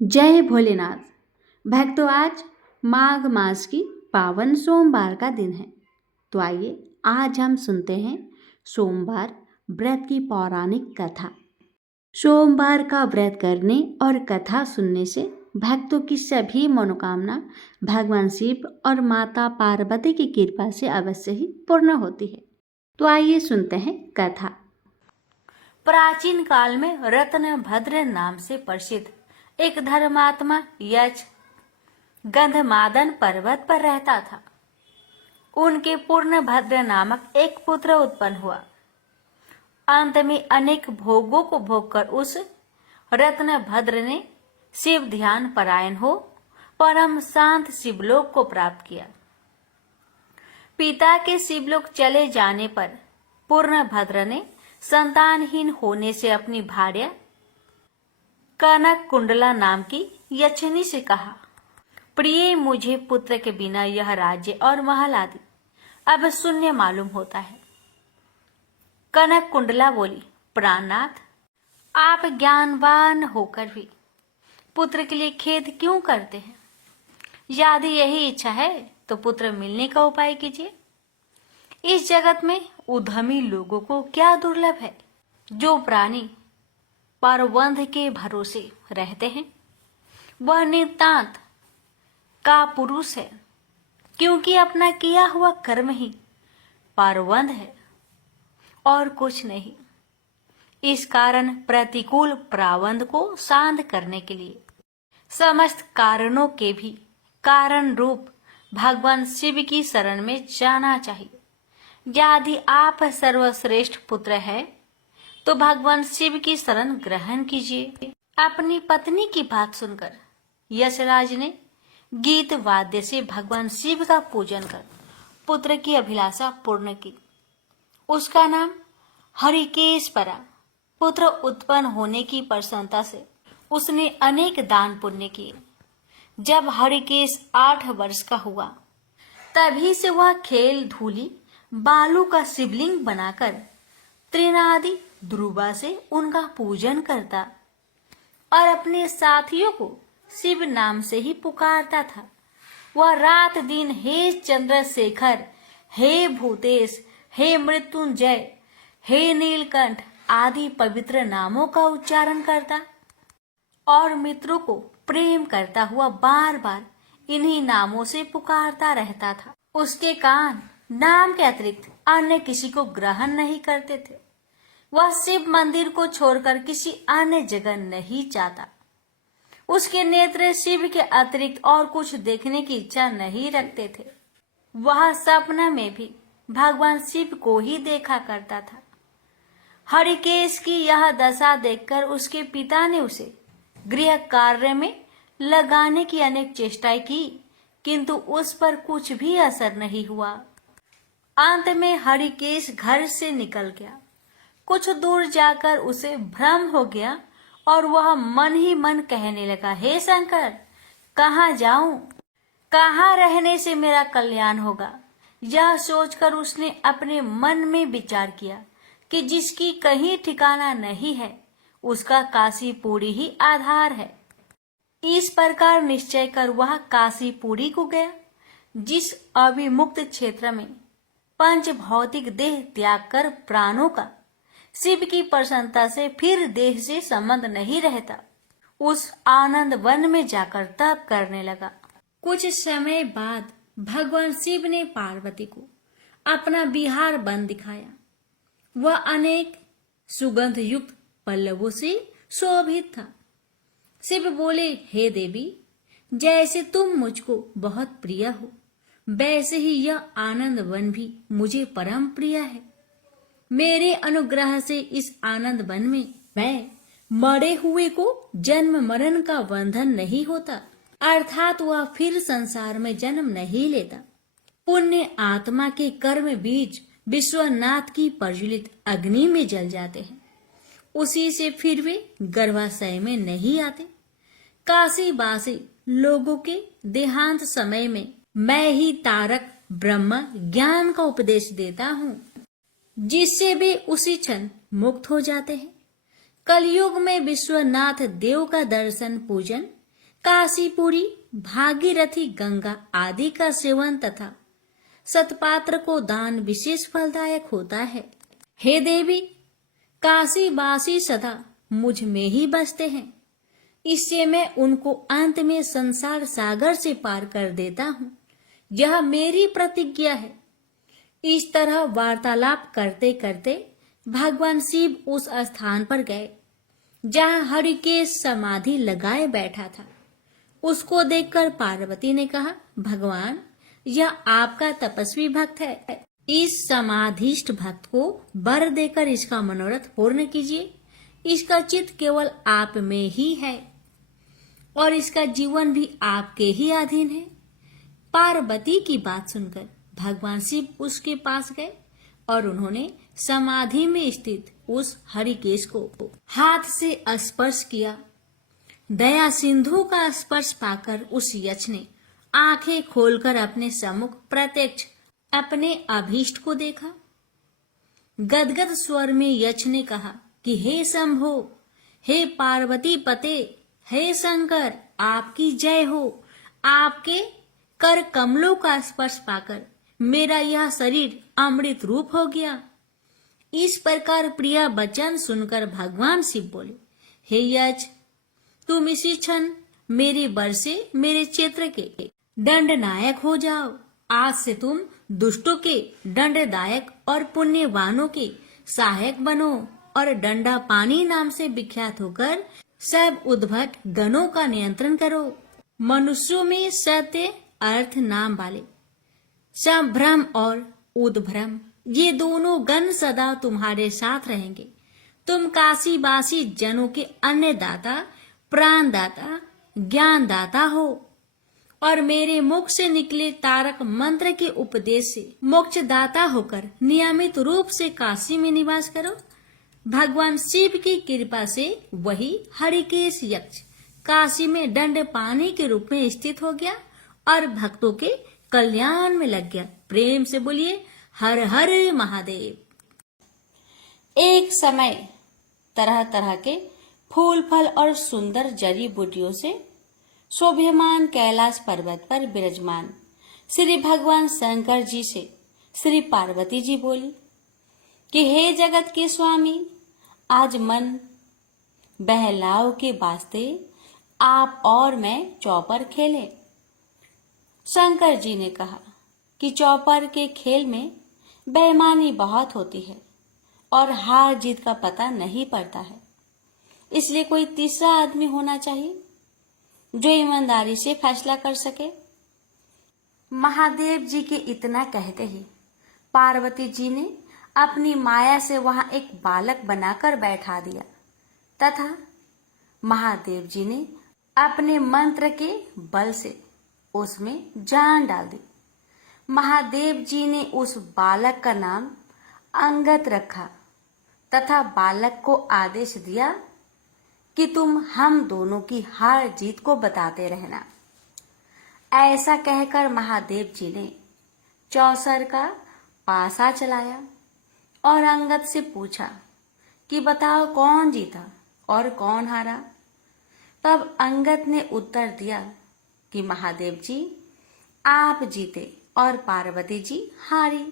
जय भोलेनाथ। भक्तों, आज माघ मास की पावन सोमवार का दिन है। तो आइए आज हम सुनते हैं सोमवार व्रत की पौराणिक कथा। सोमवार का व्रत करने और कथा सुनने से भक्तों की सभी मनोकामना भगवान शिव और माता पार्वती की कृपा से अवश्य ही पूर्ण होती है। तो आइए सुनते हैं कथा। प्राचीन काल में रत्नभद्र नाम से प्रसिद्ध एक धर्मात्मा यक्ष गंधमादन पर्वत पर रहता था। उनके पूर्णभद्र नामक एक पुत्र उत्पन्न हुआ। अंत में अनेक भोगों को भोगकर उस रत्नभद्र ने शिव ध्यान परायण हो परम शांत शिवलोक को प्राप्त किया। पिता के शिवलोक चले जाने पर पूर्णभद्र ने संतानहीन होने से अपनी भार्या कनक कुंडला नाम की यक्षिणी से कहा, प्रिय, मुझे पुत्र के बिना यह राज्य और महल आदि अब शून्य मालूम होता है। कनक कुंडला बोली, प्राणनाथ, आप ज्ञानवान होकर भी पुत्र के लिए खेद क्यों करते हैं? यदि यही इच्छा है तो पुत्र मिलने का उपाय कीजिए। इस जगत में उद्यमी लोगों को क्या दुर्लभ है। जो प्राणी परवंध के भरोसे रहते हैं वह नितांत का पुरुष है, क्योंकि अपना किया हुआ कर्म ही परवंध है और कुछ नहीं। इस कारण प्रतिकूल प्रावंध को शांत करने के लिए समस्त कारणों के भी कारण रूप भगवान शिव की शरण में जाना चाहिए। यदि आप सर्वश्रेष्ठ पुत्र है तो भगवान शिव की शरण ग्रहण कीजिए। अपनी पत्नी की बात सुनकर यशराज ने गीत वाद्य से भगवान शिव का पूजन कर पुत्र की अभिलाषा पूर्ण की। उसका नाम हरिकेश पड़ा। पुत्र उत्पन्न होने की प्रसन्नता से उसने अनेक दान पुण्य किए। जब हरिकेश 8 वर्ष का हुआ तभी से वह खेल धूली बालू का शिवलिंग बनाकर त्रिनादि ध्रुवा से उनका पूजन करता और अपने साथियों को शिव नाम से ही पुकारता था। वह रात दिन हे चंद्रशेखर, हे भूतेश, हे मृत्युंजय, हे नीलकंठ आदि पवित्र नामों का उच्चारण करता और मित्रों को प्रेम करता हुआ बार बार इन्हीं नामों से पुकारता रहता था। उसके कान नाम के अतिरिक्त अन्य किसी को ग्रहण नहीं करते थे। वह शिव मंदिर को छोड़कर किसी अन्य जगह नहीं चाहता। उसके नेत्र शिव के अतिरिक्त और कुछ देखने की इच्छा नहीं रखते थे। वह सपना में भी भगवान शिव को ही देखा करता था। हरिकेश की यह दशा देखकर उसके पिता ने उसे गृह कार्य में लगाने की अनेक चेष्टाएं की, किंतु उस पर कुछ भी असर नहीं हुआ। अंत में हरिकेश घर से निकल गया। कुछ दूर जाकर उसे भ्रम हो गया और वह मन ही मन कहने लगा, हे शंकर, कहाँ जाऊं? कहाँ रहने से मेरा कल्याण होगा? यह सोचकर उसने अपने मन में विचार किया कि जिसकी कहीं ठिकाना नहीं है उसका काशीपुरी ही आधार है। इस प्रकार निश्चय कर वह काशीपुरी को गया, जिस अभिमुक्त क्षेत्र में पंच भौतिक देह त्याग कर प्राणों का शिव की प्रसन्नता से फिर देह से संबंध नहीं रहता, उस आनंद वन में जाकर तप करने लगा। कुछ समय बाद भगवान शिव ने पार्वती को अपना बिहार वन दिखाया। वह अनेक सुगंध युक्त पल्लवों से शोभित था। शिव बोले, हे देवी, जैसे तुम मुझको बहुत प्रिय हो वैसे ही यह आनंद वन भी मुझे परम प्रिय है। मेरे अनुग्रह से इस आनंद वन में मैं मरे हुए को जन्म मरण का बंधन नहीं होता, अर्थात वह फिर संसार में जन्म नहीं लेता। पुण्य आत्मा के कर्म बीज विश्वनाथ की प्रज्वलित अग्नि में जल जाते हैं, उसी से फिर वे गर्भाशय में नहीं आते। काशीवासी लोगों के देहांत समय में मैं ही तारक ब्रह्म ज्ञान का उपदेश देता हूँ, जिससे वे उसी क्षण मुक्त हो जाते हैं। कलयुग में विश्वनाथ देव का दर्शन पूजन काशीपुरी, भागीरथी, गंगा आदि का सेवन तथा सतपात्र को दान विशेष फलदायक होता है। हे देवी, काशीवासी सदा मुझ में ही बसते हैं, इससे मैं उनको अंत में संसार सागर से पार कर देता हूँ। यह मेरी प्रतिज्ञा है। इस तरह वार्तालाप करते करते भगवान शिव उस स्थान पर गए जहाँ हरिकेश समाधि लगाए बैठा था। उसको देखकर पार्वती ने कहा, भगवान, यह आपका तपस्वी भक्त है। इस समाधिष्ठ भक्त को वर देकर इसका मनोरथ पूर्ण कीजिए। इसका चित्त केवल आप में ही है और इसका जीवन भी आपके ही अधीन है। पार्वती की बात सुनकर भगवान शिव उसके पास गए और उन्होंने समाधि में स्थित उस हरिकेश को हाथ से स्पर्श किया। दया सिंधु का स्पर्श पाकर उस यक्ष ने आंखें खोलकर अपने सम्मुख प्रत्यक्ष अपने अभीष्ट को देखा। गदगद स्वर में यक्ष ने कहा कि हे शंभो, हे पार्वती पते, हे शंकर, आपकी जय हो। आपके कर कमलों का स्पर्श पाकर मेरा यह शरीर अमृत रूप हो गया। इस प्रकार प्रिय वचन सुनकर भगवान शिव बोले, हे यक्ष, तुम इसी क्षण मेरे वर से मेरे क्षेत्र के दंडनायक हो जाओ। आज से तुम दुष्टों के दंडदायक और पुण्यवानों के सहायक बनो और डंडा पानी नाम से विख्यात होकर सब उद्भट गणों का नियंत्रण करो। मनुष्यों में सत्य अर्थ नाम वाले संभ्रम और उद्भ्रम, ये दोनों गण सदा तुम्हारे साथ रहेंगे। तुम काशीवासी जनों के अन्नदाता, प्राणदाता, ज्ञानदाता हो और मेरे मुख से निकले तारक मंत्र के उपदेश से मोक्षदाता होकर नियमित रूप से काशी में निवास करो। भगवान शिव की कृपा से वही हरिकेश यक्ष काशी में दंड पानी के रूप में स्थित हो गया और भक्तों के कल्याण में लग गया। प्रेम से बोलिए हर हर महादेव। एक समय तरह तरह के फूल फल और सुंदर जड़ी बूटियों से शोभ्यमान कैलाश पर्वत पर विराजमान श्री भगवान शंकर जी से श्री पार्वती जी बोली कि हे जगत के स्वामी, आज मन बहलाव के वास्ते आप और मैं चौपर खेले। शंकर जी ने कहा कि चौपर के खेल में बेईमानी बहुत होती है और हार जीत का पता नहीं पड़ता है, इसलिए कोई तीसरा आदमी होना चाहिए जो ईमानदारी से फैसला कर सके। महादेव जी के इतना कहते ही पार्वती जी ने अपनी माया से वहां एक बालक बनाकर बैठा दिया तथा महादेव जी ने अपने मंत्र के बल से उसमें जान डाल दी। महादेव जी ने उस बालक का नाम अंगद रखा तथा बालक को आदेश दिया कि तुम हम दोनों की हार जीत को बताते रहना। ऐसा कहकर महादेव जी ने चौसर का पासा चलाया और अंगद से पूछा कि बताओ कौन जीता और कौन हारा। तब अंगद ने उत्तर दिया कि महादेव जी आप जीते और पार्वती जी हारी।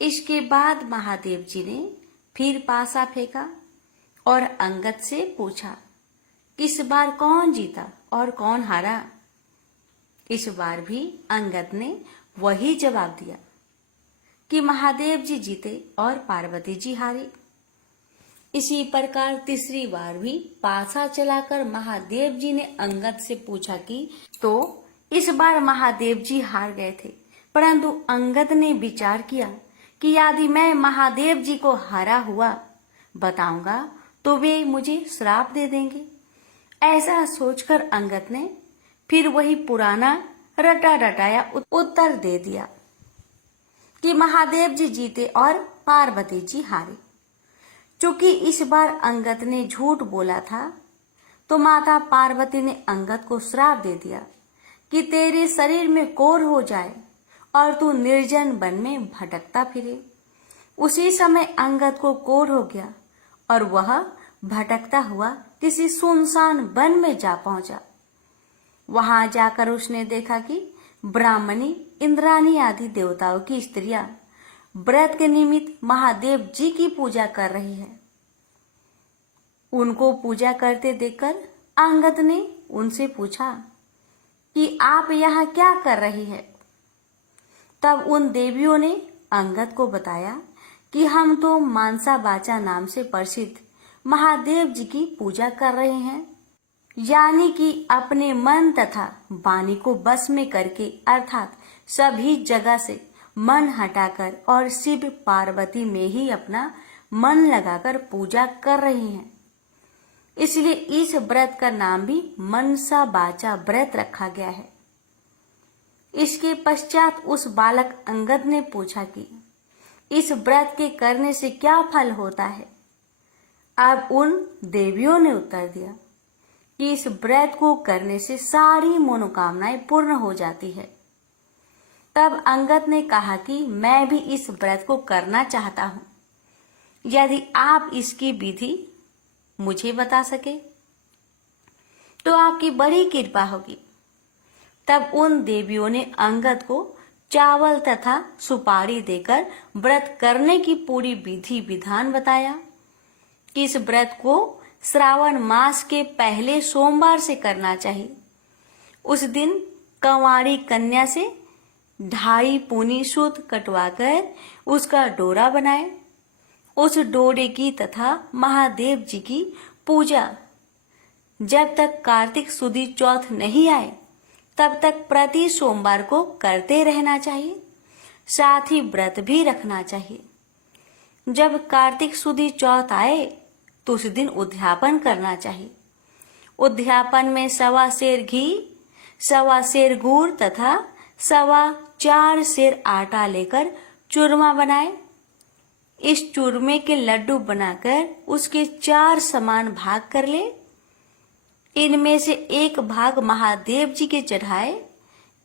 इसके बाद महादेव जी ने फिर पासा फेंका और अंगद से पूछा इस बार कौन जीता और कौन हारा। इस बार भी अंगद ने वही जवाब दिया कि महादेव जी जीते और पार्वती जी हारी। इसी प्रकार तीसरी बार भी पासा चलाकर महादेव जी ने अंगद से पूछा कि तो इस बार महादेव जी हार गए थे, परंतु अंगद ने विचार किया कि यदि मैं महादेव जी को हारा हुआ बताऊंगा तो वे मुझे श्राप दे देंगे। ऐसा सोचकर अंगद ने फिर वही पुराना रटा रटाया उत्तर दे दिया कि महादेव जी जीते और पार्वती जी हारे। चूंकि इस बार अंगद ने झूठ बोला था तो माता पार्वती ने अंगद को श्राप दे दिया कि तेरे शरीर में कोढ़ हो जाए और तू निर्जन वन में भटकता फिरे। उसी समय अंगद को कोढ़ हो गया और वह भटकता हुआ किसी सुनसान वन में जा पहुंचा। वहां जाकर उसने देखा कि ब्राह्मणी, इंद्राणी आदि देवताओं की स्त्रियां व्रत के निमित्त महादेव जी की पूजा कर रही है। उनको पूजा करते देखकर अंगद ने उनसे पूछा कि आप यहाँ क्या कर रही है। तब उन देवियों ने अंगद को बताया कि हम तो मानसा बाचा नाम से प्रसिद्ध महादेव जी की पूजा कर रहे हैं, यानी कि अपने मन तथा वाणी को बस में करके, अर्थात सभी जगह से मन हटाकर और शिव पार्वती में ही अपना मन लगाकर पूजा कर रहे हैं। इसलिए इस व्रत का नाम भी मनसा बाचा व्रत रखा गया है। इसके पश्चात उस बालक अंगद ने पूछा कि इस व्रत के करने से क्या फल होता है। अब उन देवियों ने उत्तर दिया कि इस व्रत को करने से सारी मनोकामनाएं पूर्ण हो जाती है। तब अंगद ने कहा कि मैं भी इस व्रत को करना चाहता हूं, यदि आप इसकी विधि मुझे बता सके तो आपकी बड़ी कृपा होगी। तब उन देवियों ने अंगद को चावल तथा सुपारी देकर व्रत करने की पूरी विधि विधान बताया कि इस व्रत को श्रावण मास के पहले सोमवार से करना चाहिए। उस दिन कंवारी कन्या से 2.5 पूनी सूत कटवाकर उसका डोरा बनाए। उस डोरे की तथा महादेव जी की पूजा जब तक कार्तिक सुदी चौथ नहीं आए तब तक प्रति सोमवार को करते रहना चाहिए। साथ ही व्रत भी रखना चाहिए। जब कार्तिक सुदी चौथ आए तो उस दिन उद्यापन करना चाहिए। उद्यापन में 1.25 सेर घी, 1.25 सेर गुड़ तथा 4.25 सेर आटा लेकर चूरमा बनाए। इस चूरमे के लड्डू बनाकर उसके 4 समान भाग कर ले। इनमें से एक भाग महादेव जी के चढ़ाए,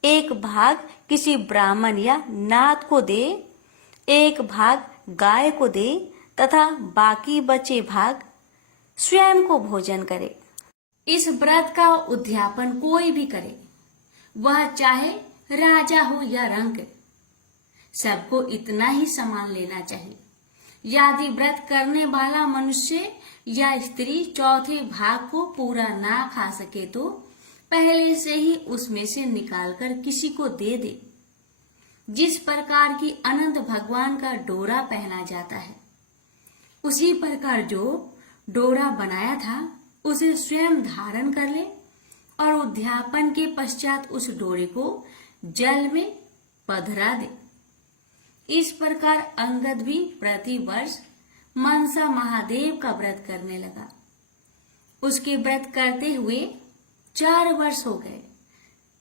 एक भाग किसी ब्राह्मण या नाथ को दे, एक भाग गाय को दे तथा बाकी बचे भाग स्वयं को भोजन करे। इस व्रत का उद्यापन कोई भी करे, वह चाहे राजा हो या रंक, सबको इतना ही सामान लेना चाहिए। यदि व्रत करने वाला मनुष्य या स्त्री चौथे भाग को पूरा ना खा सके तो पहले से ही उसमें से निकालकर किसी को दे दे। जिस प्रकार की अनंत भगवान का डोरा पहना जाता है, उसी प्रकार जो डोरा बनाया था उसे स्वयं धारण कर ले और उद्यापन के पश्चात उस डोरे को जल में पधरा दे। इस प्रकार अंगद भी प्रति वर्ष मनसा महादेव का व्रत करने लगा। उसके व्रत करते हुए 4 वर्ष हो गए।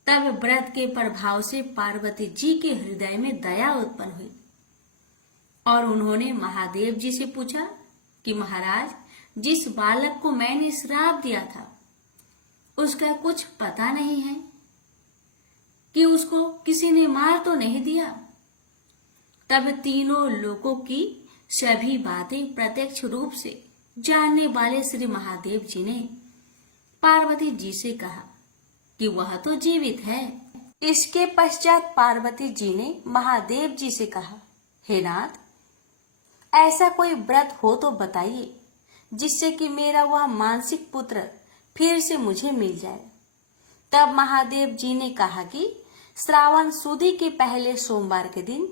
तब व्रत के प्रभाव से पार्वती जी के हृदय में दया उत्पन्न हुई और उन्होंने महादेव जी से पूछा कि महाराज, जिस बालक को मैंने श्राप दिया था उसका कुछ पता नहीं है कि उसको किसी ने मार तो नहीं दिया। तब तीनों लोगों की सभी बातें प्रत्यक्ष रूप से जानने वाले श्री महादेव जी ने पार्वती जी से कहा कि वह तो जीवित है। इसके पश्चात पार्वती जी ने महादेव जी से कहा, हे नाथ, ऐसा कोई व्रत हो तो बताइए जिससे कि मेरा वह मानसिक पुत्र फिर से मुझे मिल जाए। तब महादेव जी ने कहा कि श्रावण सुदी के पहले सोमवार के दिन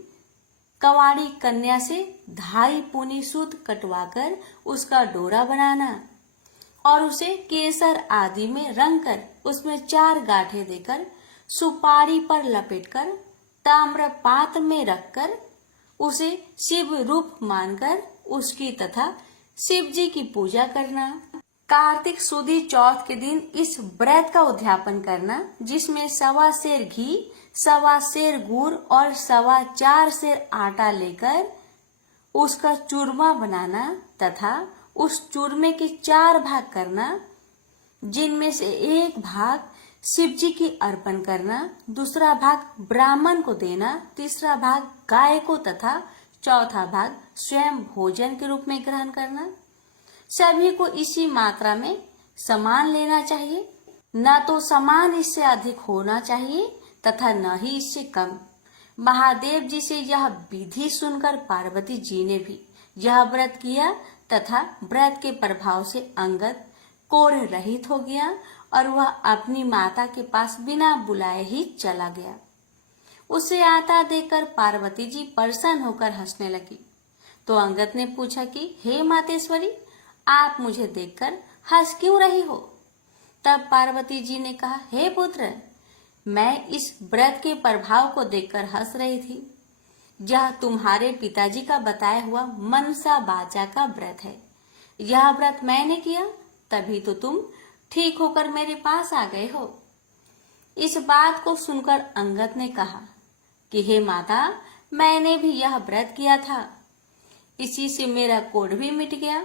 कंवारी कन्या से 2.5 पूनी सूत कटवाकर उसका डोरा बनाना और उसे केसर आदि में रंग कर उसमें 4 गांठें देकर सुपारी पर लपेटकर ताम्र पात्र में रखकर उसे शिव रूप मानकर उसकी तथा शिव जी की पूजा करना। कार्तिक सुदी चौथ के दिन इस व्रत का उद्यापन करना, जिसमें 1.25 सेर घी, 1.25 सेर गुड़ और 4.25 सेर आटा लेकर उसका चूरमा बनाना तथा उस चूरमे के 4 भाग करना, जिनमें से एक भाग शिव जी की अर्पण करना, दूसरा भाग ब्राह्मण को देना, तीसरा भाग गाय को तथा चौथा भाग स्वयं भोजन के रूप में ग्रहण करना। सभी को इसी मात्रा में समान लेना चाहिए। न तो समान इससे अधिक होना चाहिए तथा न ही इससे कम। महादेव जी से यह विधि सुनकर पार्वती जी ने भी यह व्रत किया तथा व्रत के प्रभाव से अंगद कोढ़ रहित हो गया और वह अपनी माता के पास बिना बुलाए ही चला गया। उसे आता देखकर पार्वती जी प्रसन्न होकर हंसने लगी। तो अंगद ने पूछा कि हे मातेश्वरी, आप मुझे देखकर हंस क्यों रही हो? तब पार्वती जी ने कहा, हे पुत्र, मैं इस व्रत के प्रभाव को देखकर हंस रही थी। यह तुम्हारे पिताजी का बताया हुआ मनसा बाचा का व्रत है। यह व्रत मैंने किया, तभी तो तुम ठीक होकर मेरे पास आ गए हो। इस बात को सुनकर अंगद ने कहा कि हे माता, मैंने भी यह व्रत किया था, इसी से मेरा कोढ़ भी मिट गया।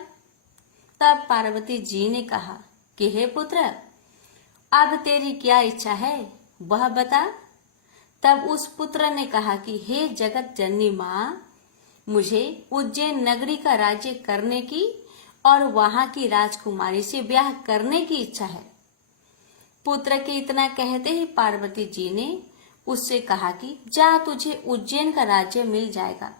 तब पार्वती जी ने कहा कि हे पुत्र, अब तेरी क्या इच्छा है वह बता। तब उस पुत्र ने कहा कि हे जगत जननी माँ, मुझे उज्जैन नगरी का राज्य करने की और वहां की राजकुमारी से ब्याह करने की इच्छा है। पुत्र के इतना कहते ही पार्वती जी ने उससे कहा कि जा, तुझे उज्जैन का राज्य मिल जाएगा,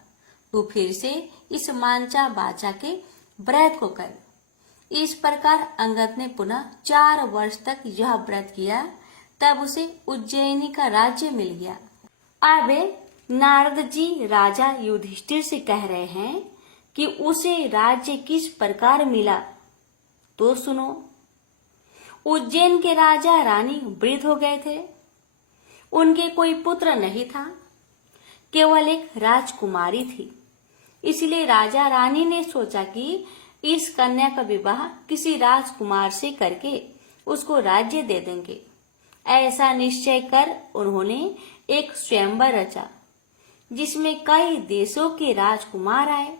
तू फिर से इस मांचा बाचा के व्रत को कर। इस प्रकार अंगद ने पुनः 4 वर्ष तक यह व्रत किया, तब उसे उज्जैनी का राज्य मिल गया। अब नारद जी राजा युधिष्ठिर से कह रहे हैं कि उसे राज्य किस प्रकार मिला, तो सुनो। उज्जैन के राजा रानी वृद्ध हो गए थे। उनके कोई पुत्र नहीं था, केवल एक राजकुमारी थी। इसलिए राजा रानी ने सोचा कि इस कन्या का विवाह किसी राजकुमार से करके उसको राज्य दे देंगे। ऐसा निश्चय कर उन्होंने एक स्वयंवर रचा, जिसमें कई देशों के राजकुमार आए।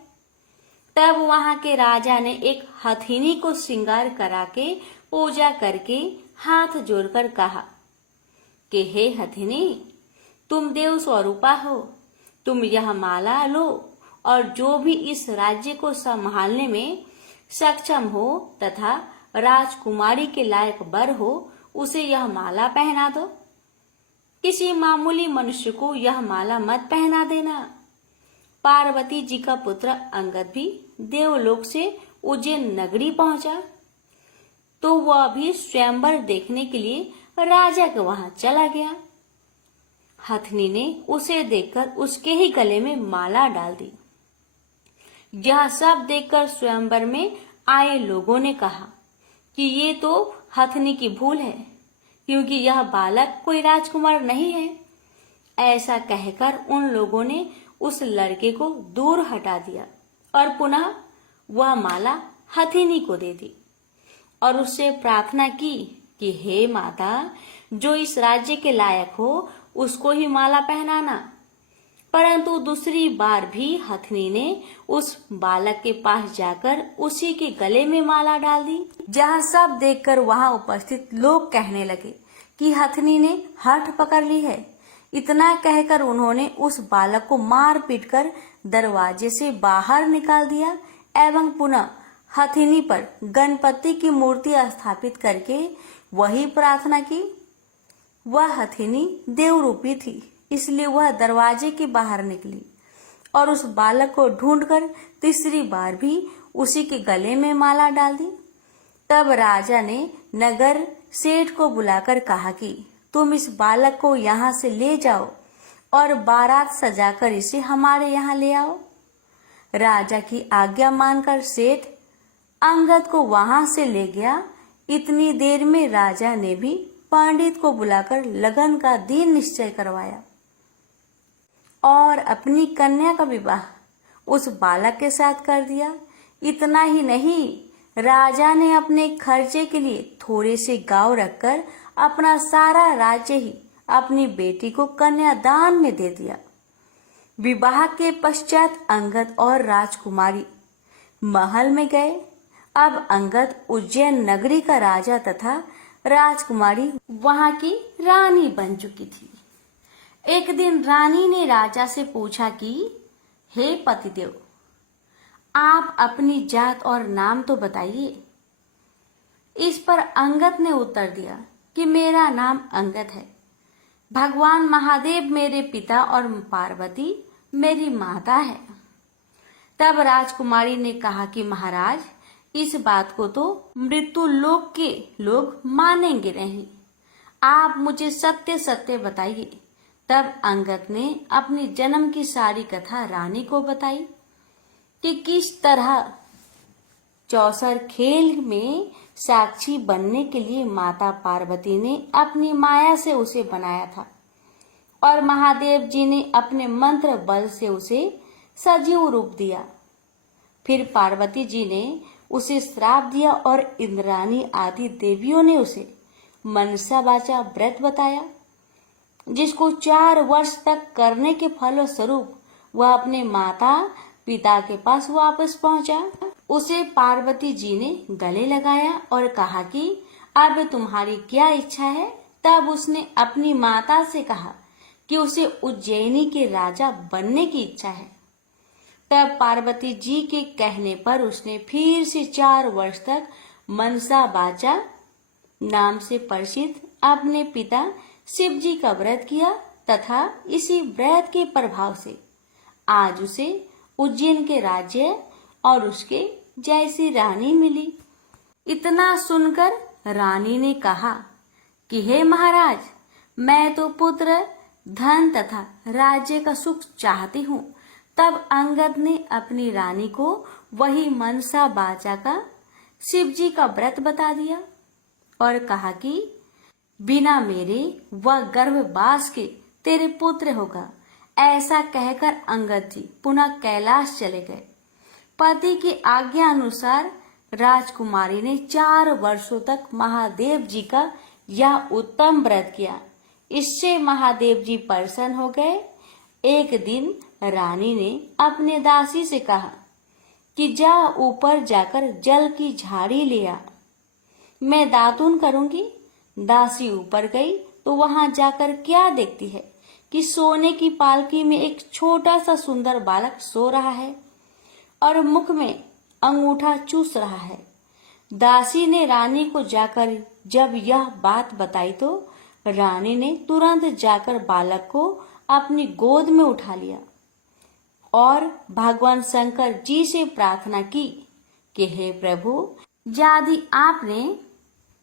तब वहां के राजा ने एक हथिनी को श्रृंगार करा के पूजा करके हाथ जोड़कर कहा कि हे हथिनी, तुम देव स्वरूपा हो, तुम यह माला लो और जो भी इस राज्य को संभालने में सक्षम हो तथा राजकुमारी के लायक वर हो, उसे यह माला पहना दो। किसी मामूली मनुष्य को यह माला मत पहना देना। पार्वती जी का पुत्र अंगद भी देवलोक से उज्जैन नगरी पहुंचा, तो वह भी स्वयंवर देखने के लिए राजा के वहां चला गया। हथनी ने उसे देखकर उसके ही गले में माला डाल दी। यह सब देखकर स्वयंवर में आए लोगों ने कहा कि ये तो हथनी की भूल है, क्योंकि यह बालक कोई राजकुमार नहीं है। ऐसा कहकर उन लोगों ने उस लड़के को दूर हटा दिया और पुनः वह माला हथिनी को दे दी और उससे प्रार्थना की कि हे माता, जो इस राज्य के लायक हो उसको ही माला पहनाना। परंतु दूसरी बार भी हथनी ने उस बालक के पास जाकर उसी के गले में माला डाल दी। जहाँ सब देखकर वहां उपस्थित लोग कहने लगे कि हथनी ने हठ पकड़ ली है। इतना कहकर उन्होंने उस बालक को मार पीट कर दरवाजे से बाहर निकाल दिया एवं पुनः हथिनी पर गणपति की मूर्ति स्थापित करके वही प्रार्थना की। वह हथिनी देवरूपी थी, इसलिए वह दरवाजे के बाहर निकली और उस बालक को ढूंढकर तीसरी बार भी उसी के गले में माला डाल दी। तब राजा ने नगर सेठ को बुलाकर कहा कि तुम इस बालक को यहाँ से ले जाओ और बारात सजाकर इसे हमारे यहाँ ले आओ। राजा की आज्ञा मानकर सेठ अंगद को वहां से ले गया। इतनी देर में राजा ने भी पंडित को बुलाकर लगन का दिन निश्चय करवाया और अपनी कन्या का विवाह उस बालक के साथ कर दिया। इतना ही नहीं, राजा ने अपने खर्चे के लिए थोड़े से गांव रखकर अपना सारा राज्य ही अपनी बेटी को कन्यादान में दे दिया। विवाह के पश्चात अंगद और राजकुमारी महल में गए। अब अंगद उज्जैन नगरी का राजा तथा राजकुमारी वहां की रानी बन चुकी थी। एक दिन रानी ने राजा से पूछा कि हे पतिदेव, आप अपनी जात और नाम तो बताइए। इस पर अंगद ने उत्तर दिया कि मेरा नाम अंगद है। भगवान महादेव मेरे पिता और पार्वती मेरी माता है। तब राजकुमारी ने कहा कि महाराज, इस बात को तो मृत्यु लोक के लोग मानेंगे नहीं, आप मुझे सत्य सत्य बताइए। तब अंगद ने अपनी जन्म की सारी कथा रानी को बताई कि किस तरह चौसर खेल में साक्षी बनने के लिए माता पार्वती ने अपनी माया से उसे बनाया था और महादेव जी ने अपने मंत्र बल से उसे सजीव रूप दिया। फिर पार्वती जी ने उसे श्राप दिया और इंद्राणी आदि देवियों ने उसे मनसा वाचा व्रत बताया, जिसको 4 वर्ष तक करने के फलस्वरूप वह अपने माता पिता के पास वापस पहुंचा। उसे पार्वती जी ने गले लगाया और कहा कि अब तुम्हारी क्या इच्छा है। तब उसने अपनी माता से कहा कि उसे उज्जैनी के राजा बनने की इच्छा है। तब पार्वती जी के कहने पर उसने फिर से 4 वर्ष तक मनसा वाचा नाम से प्रसिद्ध अपने पिता शिव जी का व्रत किया तथा इसी व्रत के प्रभाव से आज उसे उज्जैन के राज्य और उसके जैसी रानी मिली। इतना सुनकर रानी ने कहा कि हे महाराज, मैं तो पुत्र, धन तथा राज्य का सुख चाहती हूँ। तब अंगद ने अपनी रानी को वही मनसा वाचा का शिव जी का व्रत बता दिया और कहा कि बिना मेरे वह गर्भवास के तेरे पुत्र होगा। ऐसा कहकर अंगद जी पुनः कैलाश चले गए। पति की आज्ञा अनुसार राजकुमारी ने 4 वर्षों तक महादेव जी का यह उत्तम व्रत किया। इससे महादेव जी प्रसन्न हो गए। एक दिन रानी ने अपने दासी से कहा कि जा ऊपर जाकर जल की झाड़ी ले आ, मैं दातुन करूंगी। दासी ऊपर गई तो वहां जाकर क्या देखती है कि सोने की पालकी में एक छोटा सा सुंदर बालक सो रहा है और मुख में अंगूठा चूस रहा है। दासी ने रानी को जाकर जब यह बात बताई तो रानी ने तुरंत जाकर बालक को अपनी गोद में उठा लिया और भगवान शंकर जी से प्रार्थना की कि हे प्रभु, यदि आपने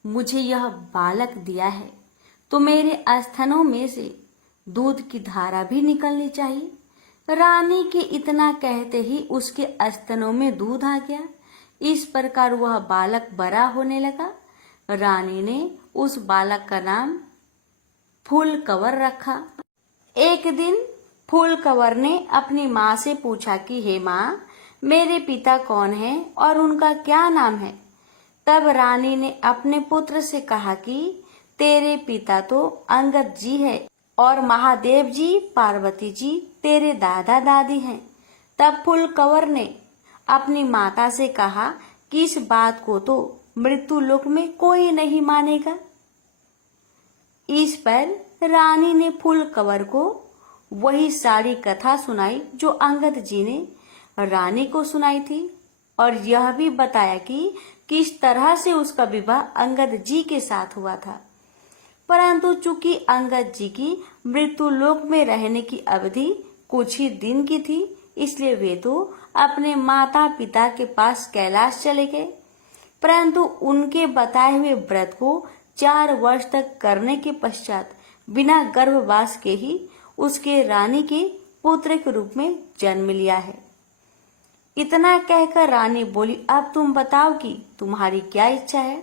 मुझे यह बालक दिया है तो मेरे स्तनों में से दूध की धारा भी निकलनी चाहिए। रानी के इतना कहते ही उसके स्तनों में दूध आ गया। इस प्रकार वह बालक बड़ा होने लगा। रानी ने उस बालक का नाम फूलकवर रखा। एक दिन फूलकवर ने अपनी माँ से पूछा कि हे माँ, मेरे पिता कौन है और उनका क्या नाम है। तब रानी ने अपने पुत्र से कहा कि तेरे पिता तो अंगद जी है और महादेव जी, पार्वती जी तेरे दादा दादी हैं। तब फूलकवर ने अपनी माता से कहा कि इस बात को तो मृत्यु लोक में कोई नहीं मानेगा। इस पर रानी ने फूलकवर को वही सारी कथा सुनाई जो अंगद जी ने रानी को सुनाई थी और यह भी बताया कि किस तरह से उसका विवाह अंगद जी के साथ हुआ था। परंतु चूंकि अंगद जी की मृत्यु लोक में रहने की अवधि कुछ ही दिन की थी, इसलिए वे तो अपने माता पिता के पास कैलाश चले गए। परंतु उनके बताए हुए व्रत को 4 वर्ष तक करने के पश्चात बिना गर्भवास के ही उसके रानी के पुत्र के रूप में जन्म लिया है। इतना कहकर रानी बोली, अब तुम बताओ कि तुम्हारी क्या इच्छा है।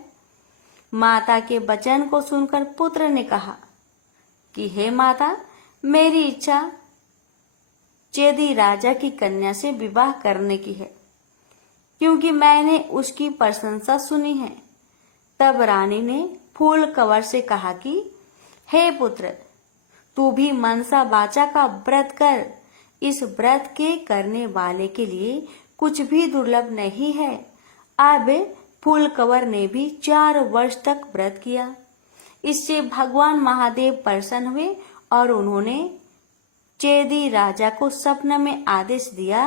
माता के वचन को सुनकर पुत्र ने कहा कि हे माता, मेरी इच्छा चेदी राजा की कन्या से विवाह करने की है, क्योंकि मैंने उसकी प्रशंसा सुनी है। तब रानी ने फूलकवर से कहा कि हे पुत्र, तू भी मनसा वाचा का व्रत कर। इस व्रत के करने वाले के लिए कुछ भी दुर्लभ नहीं है। अब फूलकवर ने भी 4 वर्ष तक व्रत किया। इससे भगवान महादेव प्रसन्न हुए और उन्होंने चेदी राजा को स्वप्न में आदेश दिया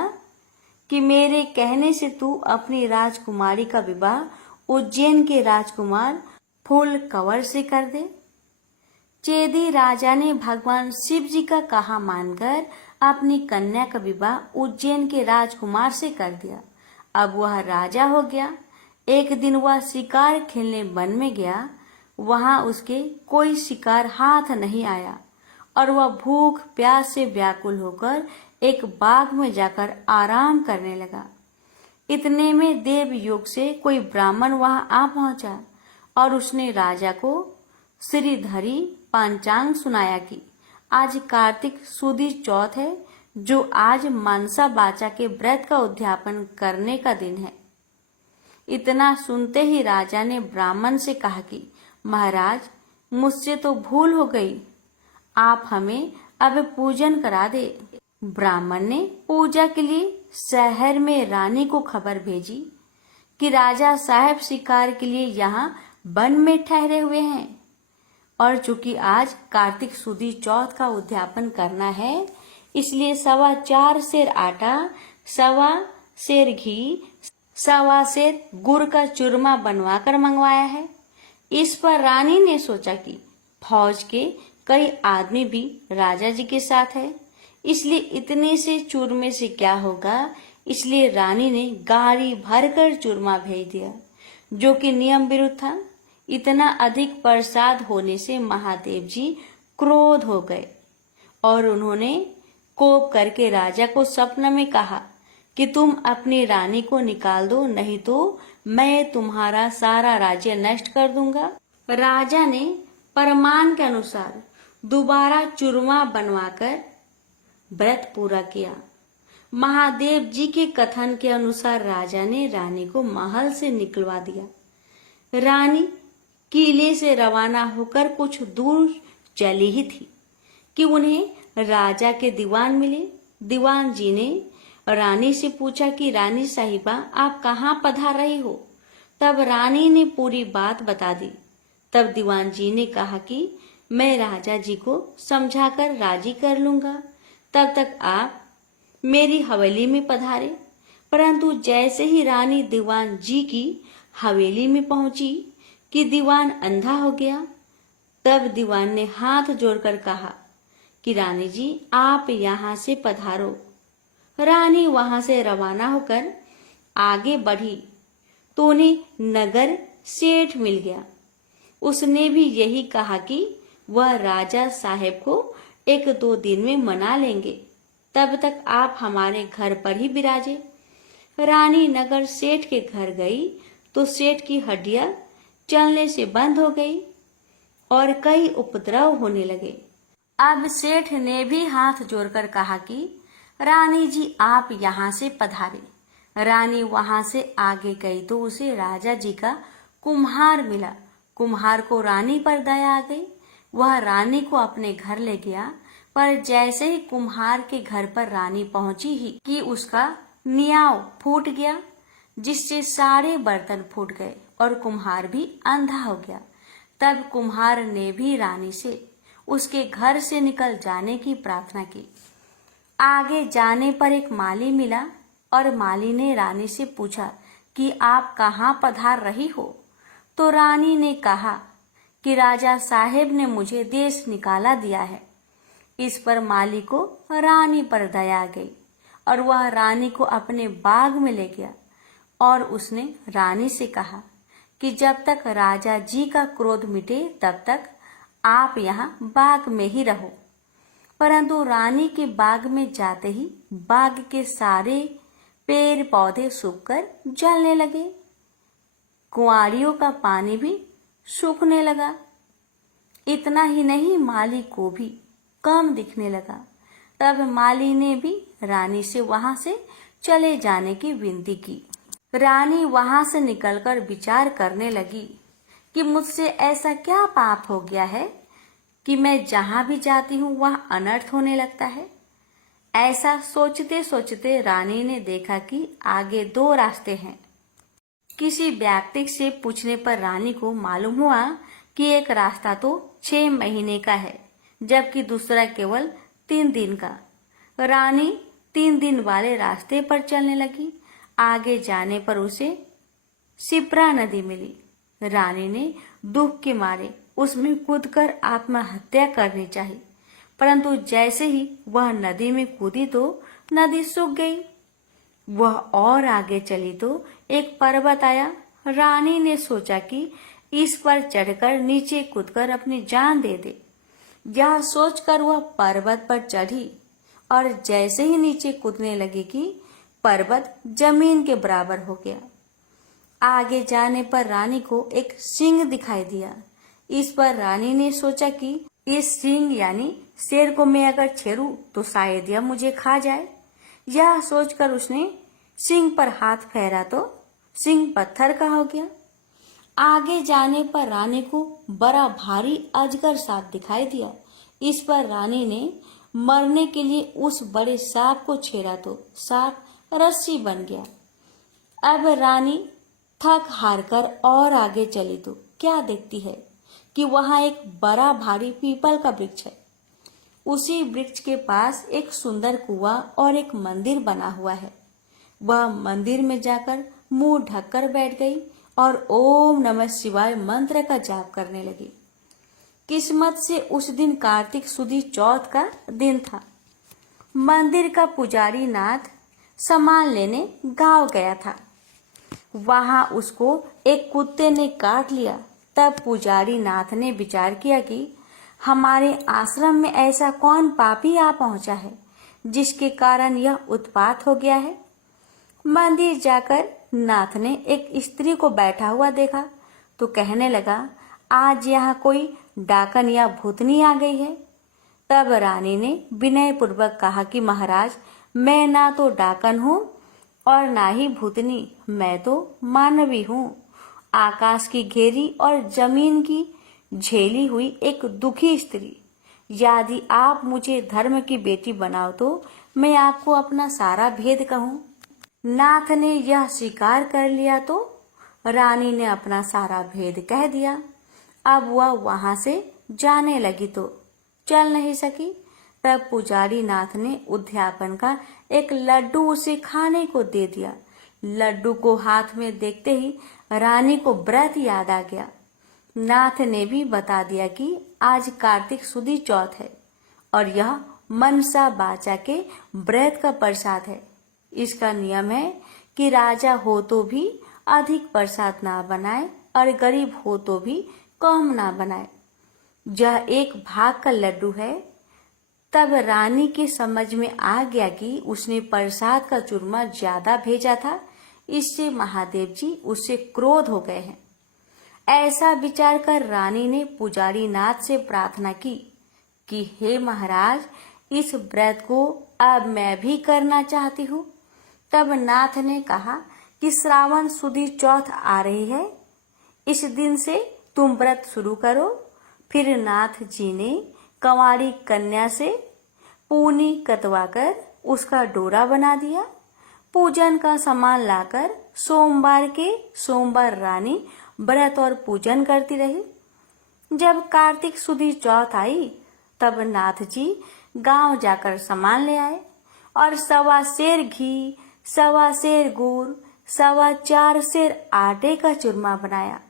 कि मेरे कहने से तू अपनी राजकुमारी का विवाह उज्जैन के राजकुमार फूल कवर से कर दे। चेदी राजा ने भगवान शिव जी का कहा मानकर अपनी कन्या का विवाह उज्जैन के राजकुमार से कर दिया। अब वह राजा हो गया। एक दिन वह शिकार खेलने वन में गया। वहां उसके कोई शिकार हाथ नहीं आया और वह भूख प्यास से व्याकुल होकर एक बाग में जाकर आराम करने लगा। इतने में देवयोग से कोई ब्राह्मण वहां आ पहुंचा और उसने राजा को श्रीधरी पंचांग सुनाया कि आज कार्तिक सुदी चौथ है, जो आज मनसा वाचा के व्रत का उद्यापन करने का दिन है। इतना सुनते ही राजा ने ब्राह्मण से कहा कि महाराज, मुझसे तो भूल हो गई, आप हमें अब पूजन करा दे। ब्राह्मण ने पूजा के लिए शहर में रानी को खबर भेजी कि राजा साहब शिकार के लिए यहाँ वन में ठहरे हुए हैं और चूंकि आज कार्तिक सुदी चौथ का उद्यापन करना है, इसलिए 4.25 सेर आटा, 1.25 सेर घी, 1.25 सेर गुड़ का चूरमा बनवाकर मंगवाया है। इस पर रानी ने सोचा कि फौज के कई आदमी भी राजा जी के साथ है, इसलिए इतने से चूरमे से क्या होगा। इसलिए रानी ने गाड़ी भरकर चूरमा भेज दिया, जो कि नियम विरुद्ध था। इतना अधिक प्रसाद होने से महादेव जी क्रोध हो गए और उन्होंने कोप करके राजा को स्वप्न में कहा कि तुम अपनी रानी को निकाल दो, नहीं तो मैं तुम्हारा सारा राज्य नष्ट कर दूंगा। राजा ने प्रमाण के अनुसार दोबारा चूरमा बनवाकर व्रत पूरा किया। महादेव जी के कथन के अनुसार राजा ने रानी को महल से निकलवा दिया। रानी किले से रवाना होकर कुछ दूर चली ही थी कि उन्हें राजा के दीवान मिले। दीवान जी ने रानी से पूछा कि रानी साहिबा, आप कहाँ पधार रही हो? तब रानी ने पूरी बात बता दी। तब दीवान जी ने कहा कि मैं राजा जी को समझाकर राजी कर लूंगा, तब तक आप मेरी हवेली में पधारे। परंतु जैसे ही रानी दीवान जी की हवेली में पहुंची कि दीवान अंधा हो गया। तब दीवान ने हाथ जोड़कर कहा कि रानी जी, आप यहाँ से पधारो। रानी वहां से रवाना होकर आगे बढ़ी तो उन्हें नगर सेठ मिल गया। उसने भी यही कहा कि वह राजा साहेब को 1-2 दिन में मना लेंगे, तब तक आप हमारे घर पर ही विराजे। रानी नगर सेठ के घर गई तो सेठ की हड्डियां चलने से बंद हो गई और कई उपद्रव होने लगे। अब सेठ ने भी हाथ जोड़कर कहा कि रानी जी, आप यहाँ से पधारे। रानी वहां से आगे गई तो उसे राजा जी का कुम्हार मिला। कुम्हार को रानी पर दया आ गई। वह रानी को अपने घर ले गया, पर जैसे ही कुम्हार के घर पर रानी पहुंची ही कि उसका नियाव फूट गया, जिससे सारे बर्तन फूट गए और कुम्हार भी अंधा हो गया। तब कुम्हार ने भी रानी से उसके घर से निकल जाने की प्रार्थना की। आगे जाने पर एक माली मिला और माली ने रानी से पूछा कि आप कहाँ पधार रही हो? तो रानी ने कहा कि राजा साहेब ने मुझे देश निकाला दिया है। इस पर माली को रानी पर दया आ गई और वह रानी को अपने बाग में ले गया और उसने रानी से कहा कि जब तक राजा जी का क्रोध मिटे तब तक आप यहाँ बाग में ही रहो। परंतु रानी के बाग में जाते ही बाग के सारे पेड़ पौधे सूखकर जलने लगे। कुआरियों का पानी भी सूखने लगा। इतना ही नहीं, माली को भी कम दिखने लगा। तब माली ने भी रानी से वहां से चले जाने की विनती की। रानी वहां से निकलकर विचार करने लगी कि मुझसे ऐसा क्या पाप हो गया है कि मैं जहां भी जाती हूँ वहां अनर्थ होने लगता है। ऐसा सोचते सोचते रानी ने देखा कि आगे 2 रास्ते हैं। किसी व्यक्ति से पूछने पर रानी को मालूम हुआ कि एक रास्ता तो 6 महीने का है, जबकि दूसरा केवल 3 दिन का। रानी 3 दिन वाले रास्ते पर चलने लगी। आगे जाने पर उसे शिप्रा नदी मिली। रानी ने दुख के मारे उसमें कूदकर आत्महत्या करनी चाहिए, परंतु जैसे ही वह नदी में कूदी तो नदी सूख गई। वह और आगे चली तो एक पर्वत आया। रानी ने सोचा कि इस पर चढ़कर नीचे कूदकर अपनी जान दे दे। यह सोचकर वह पर्वत पर चढ़ी और जैसे ही नीचे कूदने लगी कि पर्वत जमीन के बराबर हो गया। आगे जाने पर रानी को एक सिंह दिखाई दिया। इस पर रानी ने सोचा कि इस सिंह यानी शेर को मैं अगर छेड़ूं तो शायद यह मुझे खा जाए। यह सोचकर उसने सिंह पर हाथ फेरा तो सिंह पत्थर का हो गया। आगे जाने पर रानी को बड़ा भारी अजगर सांप दिखाई दिया। इस पर रानी ने मरने के लिए उस बड़े सांप को छेड़ा तो सांप रस्सी बन गया। अब रानी थक हार कर और आगे चली तो क्या देखती है कि वहां एक बड़ा भारी पीपल का वृक्ष है। उसी वृक्ष के पास एक सुंदर कुआं और एक मंदिर बना हुआ है। वह मंदिर में जाकर मुंह ढककर बैठ गई और ओम नमः शिवाय मंत्र का जाप करने लगी। किस्मत से उस दिन कार्तिक सुदी चौथ का दिन था। मंदिर का पुजारी नाथ सामान लेने गांव गया था। वहां उसको एक कुत्ते ने काट लिया। तब पुजारी नाथ ने विचार किया कि हमारे आश्रम में ऐसा कौन पापी आ पहुंचा है जिसके कारण यह उत्पात हो गया है। मंदिर जाकर नाथ ने एक स्त्री को बैठा हुआ देखा तो कहने लगा, आज यहाँ कोई डाकन या भूतनी आ गई है। तब रानी ने विनय पूर्वक कहा कि महाराज, मैं ना तो डाकन हूँ और ना ही भूतनी, मैं तो मानवी हूँ। आकाश की घेरी और जमीन की झेली हुई एक दुखी स्त्री। यदि आप मुझे धर्म की बेटी बनाओ तो मैं आपको अपना सारा भेद कहूँ। नाथ ने यह स्वीकार कर लिया तो रानी ने अपना सारा भेद कह दिया। अब वह वहां से जाने लगी तो चल नहीं सकी। तब पुजारी नाथ ने उद्यापन का एक लड्डू उसे खाने को दे दिया। लड्डू को हाथ में देखते ही रानी को व्रत याद आ गया। नाथ ने भी बता दिया कि आज कार्तिक सुदी चौथ है और यह मनसा बाचा के व्रत का प्रसाद है। इसका नियम है कि राजा हो तो भी अधिक प्रसाद ना बनाए और गरीब हो तो भी कम ना बनाए। यह एक भाग का लड्डू है। तब रानी के समझ में आ गया कि उसने प्रसाद का चूरमा ज्यादा भेजा था, इससे महादेव जी उससे क्रोध हो गए हैं। ऐसा विचार कर रानी ने पुजारी नाथ से प्रार्थना की कि हे महाराज, इस व्रत को अब मैं भी करना चाहती हूँ। तब नाथ ने कहा कि श्रावण सुदी चौथ आ रही है, इस दिन से तुम व्रत शुरू करो। फिर नाथ जी ने कंवारी कन्या से पूनी कतवाकर उसका डोरा बना दिया। पूजन का सामान लाकर सोमवार के सोमवार रानी व्रत और पूजन करती रही। जब कार्तिक सुदी चौथ आई तब नाथ जी गांव जाकर सामान ले आए और 1.25 सेर घी, 1.25 सेर गुड़, 4.25 सेर आटे का चूरमा बनाया।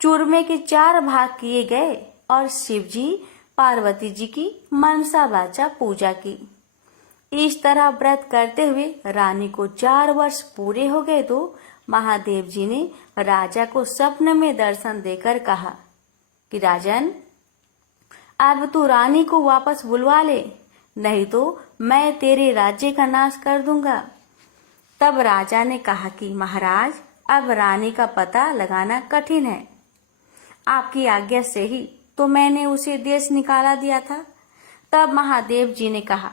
चूरमे के 4 भाग किए गए और शिव जी पार्वती जी की मनसा वाचा पूजा की। इस तरह व्रत करते हुए रानी को 4 वर्ष पूरे हो गए तो महादेव जी ने राजा को स्वप्न में दर्शन देकर कहा कि राजन, अब तू रानी को वापस बुलवा ले, नहीं तो मैं तेरे राज्य का नाश कर दूंगा। तब राजा ने कहा कि महाराज, अब रानी का पता लगाना कठिन है। आपकी आज्ञा से ही तो मैंने उसे देश निकाला दिया था। तब महादेव जी ने कहा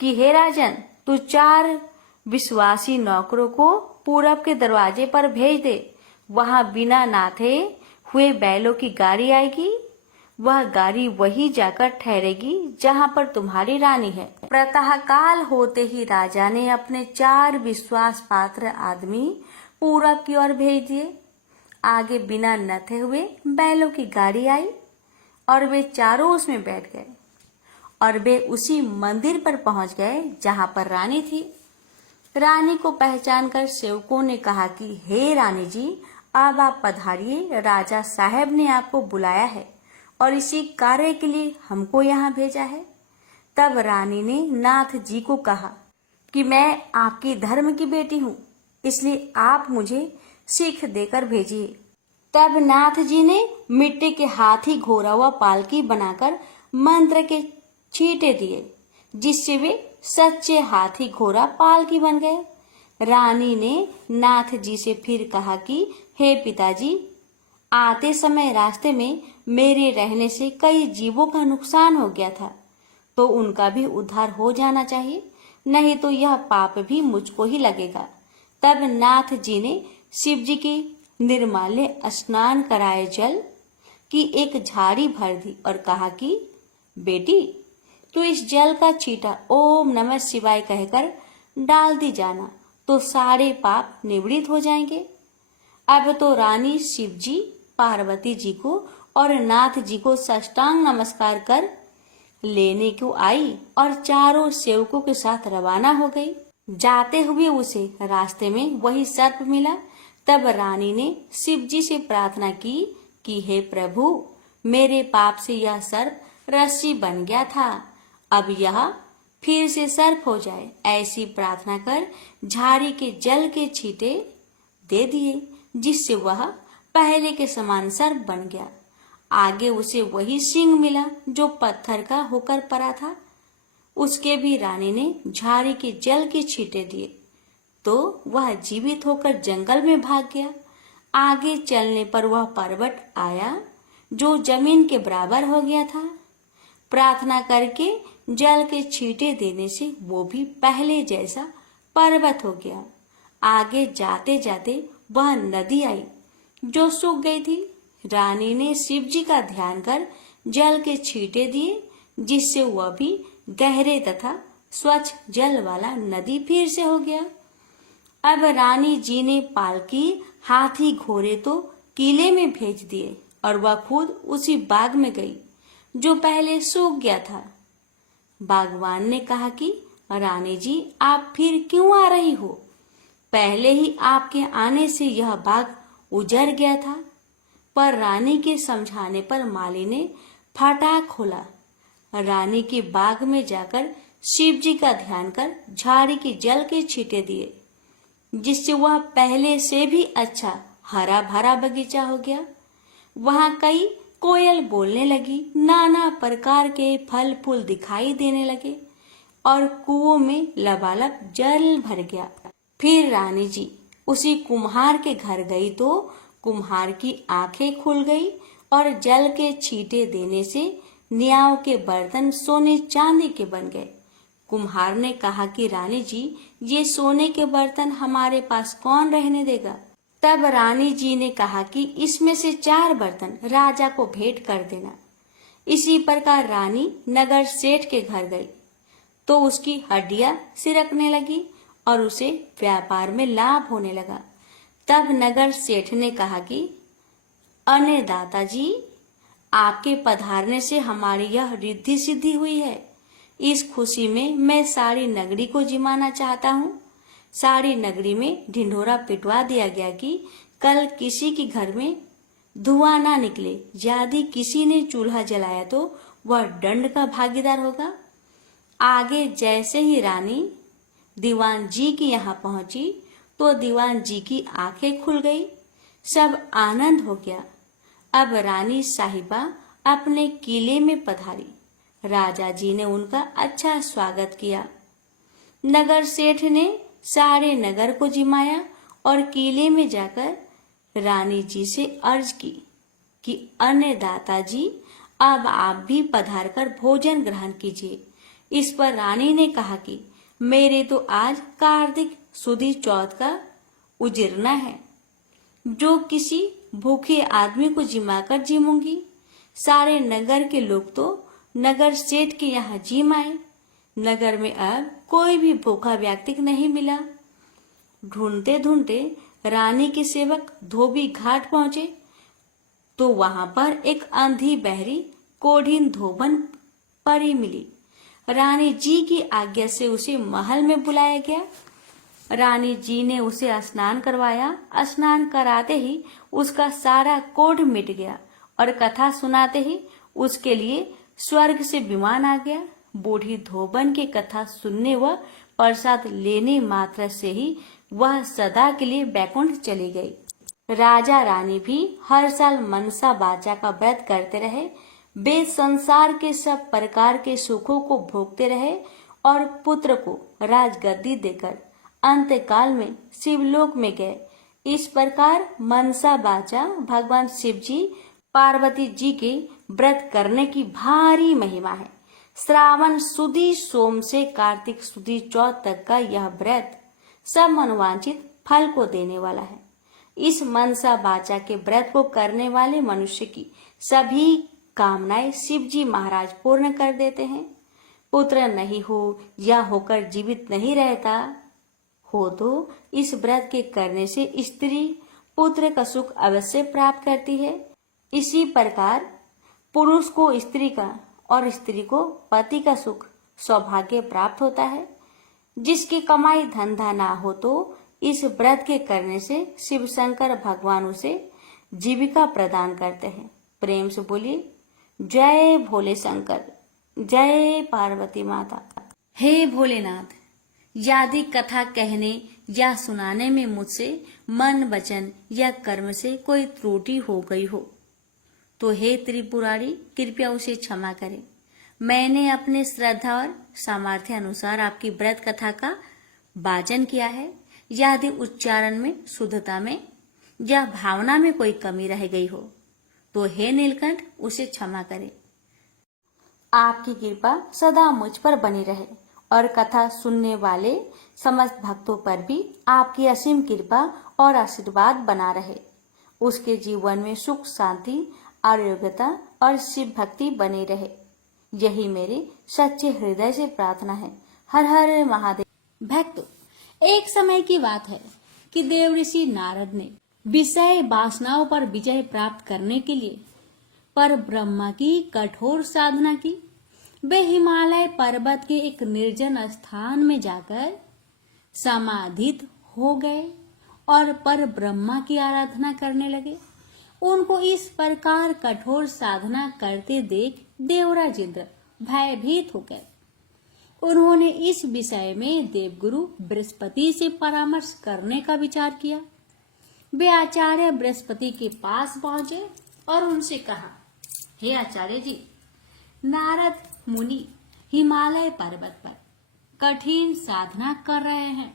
कि हे राजन, तू 4 विश्वासी नौकरों को पूरब के दरवाजे पर भेज दे। वहां बिना नाथे हुए बैलों की गाड़ी आएगी। वह गाड़ी वही जाकर ठहरेगी जहां पर तुम्हारी रानी है। प्रातः काल होते ही राजा ने अपने 4 विश्वास पात्र आदमी पूरब की ओर भेज दिए। आगे बिना नथे हुए बैलों की गाड़ी आई और वे चारों उसमें बैठ गए और वे उसी मंदिर पर पहुंच गए जहां पर रानी थी। रानी को पहचान कर सेवकों ने कहा कि हे रानी जी, अब आप पधारिए, राजा साहब ने आपको बुलाया है और इसी कार्य के लिए हमको यहाँ भेजा है। तब रानी ने नाथ जी को कहा कि मैं आपके धर्म की बेटी हूँ, इसलिए आप मुझे सीख देकर भेजिए। तब नाथ जी ने मिट्टी के हाथी घोरा हुआ पालकी बनाकर मंत्र के छींटे दिए, जिससे वे सच्चे हाथी घोड़ा पालकी बन गए। रानी ने नाथ जी से फिर कहा कि हे पिताजी, आते समय रास्ते में मेरे रहने से कई जीवों का नुकसान हो गया था, तो उनका भी उद्धार हो जाना चाहिए, नहीं तो यह पाप भी मुझको ही लगेगा। तब नाथ जी ने शिव जी के निर्माल्य स्नान कराए जल की एक झाड़ी भर दी और कहा कि बेटी, तो इस जल का छींटा ओम नमः शिवाय कहकर डाल दी जाना, तो सारे पाप निवृत्त हो जाएंगे। अब तो रानी शिव जी, पार्वती जी को और नाथ जी को साष्टांग नमस्कार कर लेने को आई और चारों सेवकों के साथ रवाना हो गई। जाते हुए उसे रास्ते में वही सर्प मिला। तब रानी ने शिव जी से प्रार्थना की कि हे प्रभु, मेरे पाप से यह सर्प रस्सी बन गया था, अब यह फिर से सर्प हो जाए। ऐसी प्रार्थना कर झाड़ी के जल के छींटे दे दिए, जिससे वह पहले के समान सर्प बन गया। आगे उसे वही सिंह मिला जो पत्थर का होकर पड़ा था। उसके भी रानी ने झाड़ी के जल के छींटे दिए, तो वह जीवित होकर जंगल में भाग गया। आगे चलने पर वह पर्वत आया जो जमीन के बराबर हो गया था। प्रार्थना करके जल के छींटे देने से वो भी पहले जैसा पर्वत हो गया। आगे जाते जाते वह नदी आई जो सूख गई थी। रानी ने शिव जी का ध्यान कर जल के छींटे दिए, जिससे वह भी गहरे तथा स्वच्छ जल वाला नदी फिर से हो गया। अब रानी जी ने पालकी, हाथी घोड़े तो किले में भेज दिए और वह खुद उसी बाग में गई जो पहले सूख गया था। बागवान ने कहा कि रानी जी, आप फिर क्यों आ रही हो? पहले ही आपके आने से यह बाग उजड़ गया था। पर रानी के समझाने पर माली ने फाटक खोला। रानी के बाग में जाकर शिव जी का ध्यान कर झाड़ी के जल के छींटे दिए, जिससे वह पहले से भी अच्छा हरा भरा बगीचा हो गया। वहां कई कोयल बोलने लगी, नाना प्रकार के फल फूल दिखाई देने लगे और कुओं में लबालब जल भर गया। फिर रानी जी उसी कुम्हार के घर गई तो कुम्हार की आंखें खुल गई और जल के छींटे देने से न्याव के बर्तन सोने चांदी के बन गए। कुम्हार ने कहा कि रानी जी, ये सोने के बर्तन हमारे पास कौन रहने देगा? तब रानी जी ने कहा कि इसमें से 4 बर्तन राजा को भेंट कर देना। इसी प्रकार रानी नगर सेठ के घर गई तो उसकी हड्डियां सिरकने लगी और उसे व्यापार में लाभ होने लगा। तब नगर सेठ ने कहा कि अने दाताजी, आपके पधारने से हमारी यह रिद्धि सिद्धि हुई है। इस खुशी में मैं सारी नगरी को जिमाना चाहता हूँ। सारी नगरी में ढिंढोरा पिटवा दिया गया कि कल किसी के घर में धुआं ना निकले। यदि किसी ने चूल्हा जलाया तो वह दंड का भागीदार होगा। आगे जैसे ही रानी दीवान जी के यहाँ पहुंची तो दीवान जी की आंखें खुल गई, सब आनंद हो गया। अब रानी साहिबा अपने किले में पधारी। राजा जी ने उनका अच्छा स्वागत किया। नगर सेठ ने सारे नगर को जिमाया और किले में जाकर रानी जी से अर्ज की कि अन्नदाता जी, अब आप भी पधार कर भोजन ग्रहण कीजिए। इस पर रानी ने कहा कि मेरे तो आज कार्तिक सुदी चौथ का उजरना है, जो किसी भूखे आदमी को जिमाकर जिमूंगी। सारे नगर के लोग तो नगर सेठ के यहाँ जिम आए। नगर में अब कोई भी भूखा व्यक्ति नहीं मिला। ढूंढते ढूंढते रानी के सेवक धोबी घाट पहुंचे तो वहां पर एक अंधी बहरी कोढ़ीन धोबन परी मिली। रानी जी की आज्ञा से उसे महल में बुलाया गया। रानी जी ने उसे स्नान करवाया। स्नान कराते ही उसका सारा कोढ़ मिट गया और कथा सुनाते ही उसके लिए स्वर्ग से विमान आ गया। बूढ़ी धोबन की कथा सुनने व प्रसाद लेने मात्र से ही वह सदा के लिए बैकुंठ चली गई। राजा रानी भी हर साल मनसा बाचा का व्रत करते रहे। वे संसार के सब प्रकार के सुखों को भोगते रहे और पुत्र को राजगद्दी देकर अंतकाल में शिवलोक में गए। इस प्रकार मनसा बाचा भगवान शिव जी पार्वती जी के व्रत करने की भारी महिमा है। श्रावण सुदी सोम से कार्तिक सुदी चौथ तक का यह व्रत सब मनोवांछित फल को देने वाला है। इस मनसा बाचा के व्रत को करने वाले मनुष्य की सभी कामनाएं शिव जी महाराज पूर्ण कर देते हैं। पुत्र नहीं हो या होकर जीवित नहीं रहता हो तो इस व्रत के करने से स्त्री पुत्र का सुख अवश्य प्राप्त करती है। इसी प्रकार पुरुष को स्त्री का और स्त्री को पति का सुख सौभाग्य प्राप्त होता है। जिसकी कमाई धंधा ना हो तो इस व्रत के करने से शिव शंकर भगवान उसे जीविका प्रदान करते हैं। प्रेम से बोलिए जय भोले शंकर, जय पार्वती माता। हे भोलेनाथ, यदि कथा कहने या सुनाने में मुझसे मन वचन या कर्म से कोई त्रुटि हो गई हो तो हे त्रिपुरारी कृपया उसे क्षमा करें। मैंने अपने श्रद्धा और सामर्थ्य अनुसार आपकी व्रत कथा का वाचन किया है। यदि उच्चारण में, शुद्धता में या भावना में कोई कमी रह गई हो तो हे नीलकंठ उसे क्षमा करें। आपकी कृपा सदा मुझ पर बनी रहे और कथा सुनने वाले समस्त भक्तों पर भी आपकी असीम कृपा और आशीर्वाद बना रहे। उसके जीवन में सुख, शांति, आरोग्यता और शिव भक्ति बनी रहे। यही मेरी सच्चे हृदय से प्रार्थना है। हर हर महादेव। भक्तों, एक समय की बात है कि देव ऋषि नारद ने विषय वासनाओं पर विजय प्राप्त करने के लिए पर ब्रह्मा की कठोर साधना की। वे हिमालय पर्वत के एक निर्जन स्थान में जाकर समाधित हो गए और पर ब्रह्मा की आराधना करने लगे। उनको इस प्रकार कठोर साधना करते देख देवराज इंद्र भयभीत हो गए। उन्होंने इस विषय में देवगुरु बृहस्पति से परामर्श करने का विचार किया। वे आचार्य बृहस्पति के पास पहुंचे और उनसे कहा, हे आचार्य जी, नारद मुनि हिमालय पर्वत पर कठिन साधना कर रहे हैं।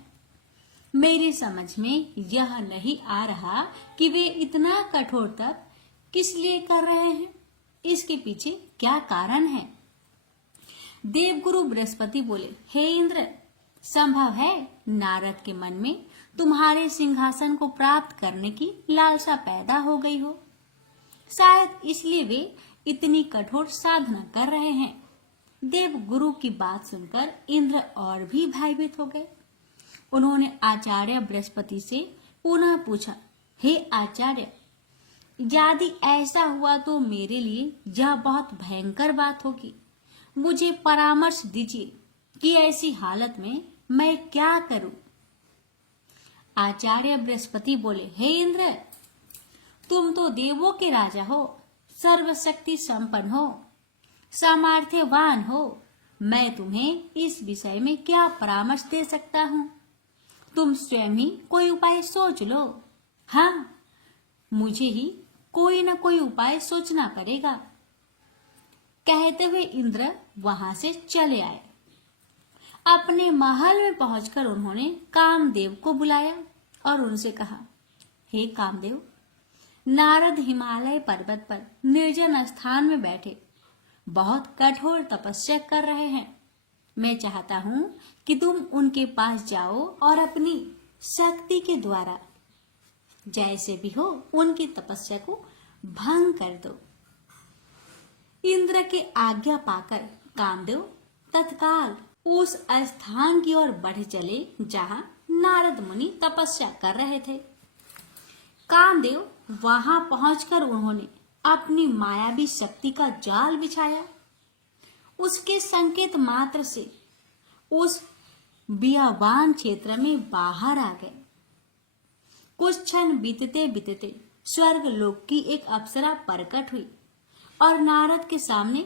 मेरी समझ में यह नहीं आ रहा कि वे इतना कठोर तप किस लिए कर रहे हैं। इसके पीछे क्या कारण है। देवगुरु बृहस्पति बोले, हे इंद्र, संभव है नारद के मन में तुम्हारे सिंहासन को प्राप्त करने की लालसा पैदा हो गई हो। शायद इसलिए वे इतनी कठोर साधना कर रहे हैं। देवगुरु की बात सुनकर इंद्र और भी भयभीत हो गए। उन्होंने आचार्य बृहस्पति से पुनः पूछा, हे आचार्य, यदि ऐसा हुआ तो मेरे लिए यह बहुत भयंकर बात होगी। मुझे परामर्श दीजिए कि ऐसी हालत में मैं क्या करूं। आचार्य बृहस्पति बोले, हे इंद्र, तुम तो देवों के राजा हो, सर्वशक्ति संपन्न हो, सामर्थ्यवान हो। मैं तुम्हें इस विषय में क्या परामर्श दे सकता हूँ। तुम स्वयं ही कोई उपाय सोच लो। हाँ, मुझे ही कोई न कोई उपाय सोचना पड़ेगा। कहते हुए इंद्र वहां से चले आए। अपने महल में पहुंचकर उन्होंने कामदेव को बुलाया और उनसे कहा, हे कामदेव, नारद हिमालय पर्वत पर निर्जन स्थान में बैठे बहुत कठोर तपस्या कर रहे हैं। मैं चाहता हूं कि तुम उनके पास जाओ और अपनी शक्ति के द्वारा जैसे भी हो उनकी तपस्या को भंग कर दो। इंद्र के आज्ञा पाकर कामदेव तत्काल उस स्थान की ओर बढ़ चले जहां नारद मुनि तपस्या कर रहे थे। कामदेव वहां पहुंचकर उन्होंने अपनी मायावी शक्ति का जाल बिछाया। उसके संकेत मात्र से उस बियावान क्षेत्र में बाहर आ गए। कुछ क्षण बीतते बीतते स्वर्ग लोक की एक अप्सरा प्रकट हुई और नारद के सामने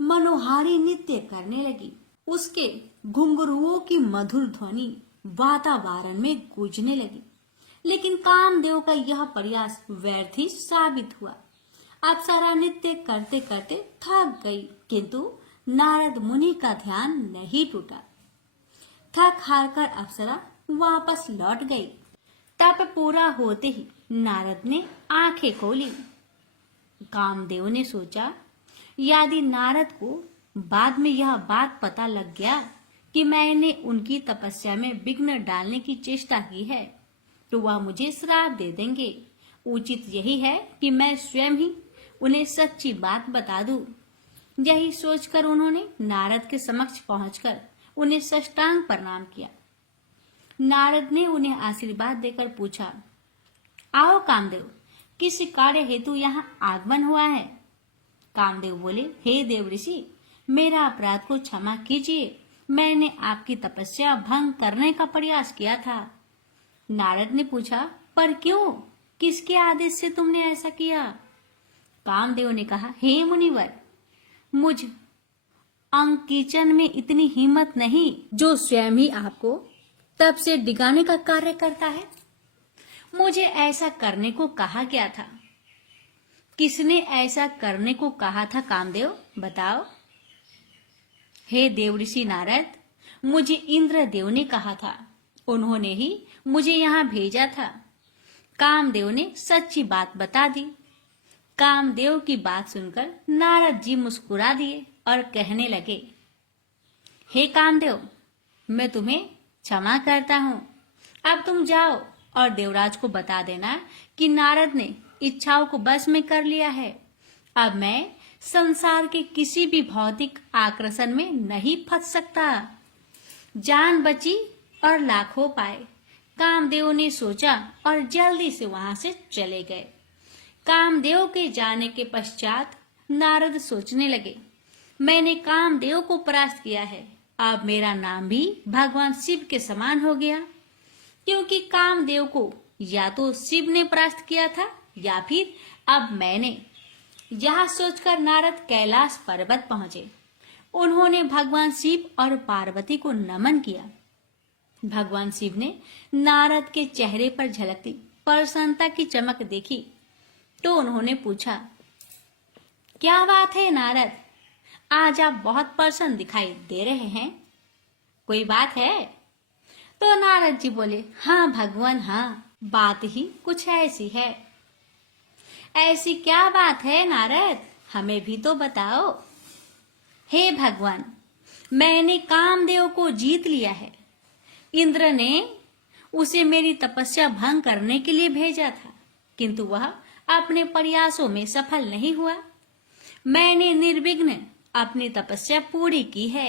मनोहारी नृत्य करने लगी। उसके घुंघरुओं की मधुर ध्वनि वातावरण में गूंजने लगी, लेकिन कामदेव का यह प्रयास व्यर्थ ही साबित हुआ। अप्सरा नृत्य करते करते थक गई, किंतु नारद मुनि का ध्यान नहीं टूटा। थक हार कर अप्सरा वापस लौट गई। तप पूरा होते ही नारद ने आंखें खोली। कामदेव ने सोचा, यदि नारद को बाद में यह बात पता लग गया कि मैंने उनकी तपस्या में विघ्न डालने की चेष्टा की है, तो वह मुझे श्राप दे देंगे। उचित यही है कि मैं स्वयं ही उन्हें सच्ची बात बता दूं। यही सोचकर उन्होंने नारद के समक्ष पहुंचकर उन्हें साष्टांग प्रणाम किया। नारद ने उन्हें आशीर्वाद देकर पूछा, आओ कामदेव, किस कार्य हेतु यहाँ आगमन हुआ है? कामदेव बोले, हे देव ऋषि, मेरा अपराध को क्षमा कीजिए। मैंने आपकी तपस्या भंग करने का प्रयास किया था। नारद ने पूछा, पर क्यों? किसके आदेश से तुमने ऐसा किया? कामदेव ने कहा, हे मुनिवर, मुझ अंकिचन में इतनी हिम्मत नहीं जो स्वयं ही आपको तब से डिगाने का कार्य करता है। मुझे ऐसा करने को कहा गया था। किसने ऐसा करने को कहा था कामदेव, बताओ? हे देवऋषि नारद, मुझे इंद्रदेव ने कहा था। उन्होंने ही मुझे यहाँ भेजा था। कामदेव ने सच्ची बात बता दी। कामदेव की बात सुनकर नारद जी मुस्कुरा दिए और कहने लगे, हे कामदेव, मैं तुम्हें क्षमा करता हूँ। अब तुम जाओ और देवराज को बता देना कि नारद ने इच्छाओं को बस में कर लिया है। अब मैं संसार के किसी भी भौतिक आकर्षण में नहीं फंस सकता। जान बची और लाखों पाए, कामदेव ने सोचा और जल्दी से वहां से चले गए। कामदेव के जाने के पश्चात नारद सोचने लगे, मैंने कामदेव को परास्त किया है। अब मेरा नाम भी भगवान शिव के समान हो गया, क्योंकि कामदेव को या तो शिव ने परास्त किया था या फिर अब मैंने। यह सोचकर नारद कैलाश पर्वत पहुंचे। उन्होंने भगवान शिव और पार्वती को नमन किया। भगवान शिव ने नारद के चेहरे पर झलकती प्रसन्नता की चमक देखी तो उन्होंने पूछा, क्या बात है नारद, आज आप बहुत प्रसन्न दिखाई दे रहे हैं, कोई बात है? तो नारद जी बोले, हाँ भगवान, हाँ, बात ही कुछ ऐसी है। ऐसी क्या बात है नारद, हमें भी तो बताओ। हे भगवान, मैंने कामदेव को जीत लिया है। इंद्र ने उसे मेरी तपस्या भंग करने के लिए भेजा था, किंतु वह अपने प्रयासों में सफल नहीं हुआ। मैंने निर्विघ्न अपनी तपस्या पूरी की है।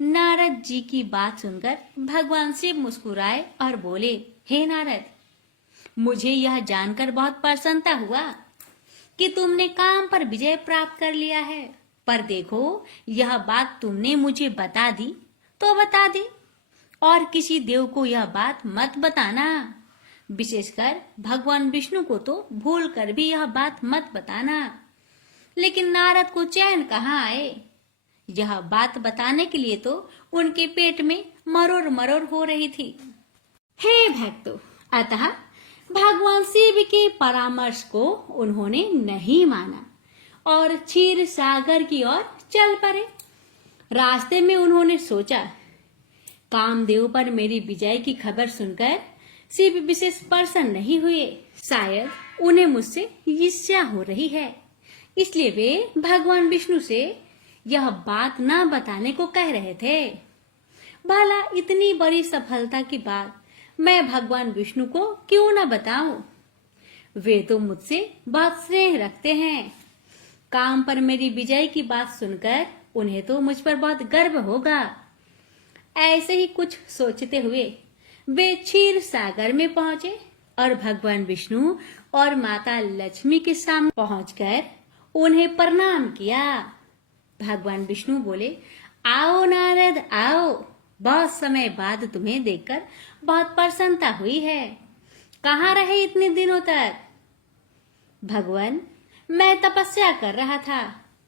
नारद जी की बात सुनकर भगवान शिव मुस्कुराए और बोले, हे नारद, मुझे यह जानकर बहुत प्रसन्नता हुआ कि तुमने काम पर विजय प्राप्त कर लिया है। पर देखो, यह बात तुमने मुझे बता दी तो बता दी, और किसी देव को यह बात मत बताना। विशेषकर भगवान विष्णु को तो भूल कर भी यह बात मत बताना। लेकिन नारद को चैन कहाँ आए। यह बात बताने के लिए तो उनके पेट में मरोड़ मरोड़ हो रही थी। हे भक्तों, अतः भगवान शिव के परामर्श को उन्होंने नहीं माना और क्षीर सागर की ओर चल पड़े। रास्ते में उन्होंने सोचा, कामदेव पर मेरी विजय की खबर सुनकर शिव विशेष प्रसन्न नहीं हुए। शायद उन्हें मुझसे ईर्ष्या हो रही है, इसलिए वे भगवान विष्णु से यह बात न बताने को कह रहे थे। भला इतनी बड़ी सफलता की बात मैं भगवान विष्णु को क्यों न बताऊं? वे तो मुझसे बहुत स्नेह रखते हैं। काम पर मेरी विजय की बात सुनकर उन्हें तो मुझ पर बहुत गर्व होगा। ऐसे ही कुछ सोचते हुए वे क्षीर सागर में पहुंचे और भगवान विष्णु और माता लक्ष्मी के सामने पहुंचकर उन्हें प्रणाम किया। भगवान विष्णु बोले, आओ नारद, आओ, बहुत समय बाद तुम्हें देखकर बहुत प्रसन्नता हुई है। कहाँ रहे इतने दिनों तक? भगवान, मैं तपस्या कर रहा था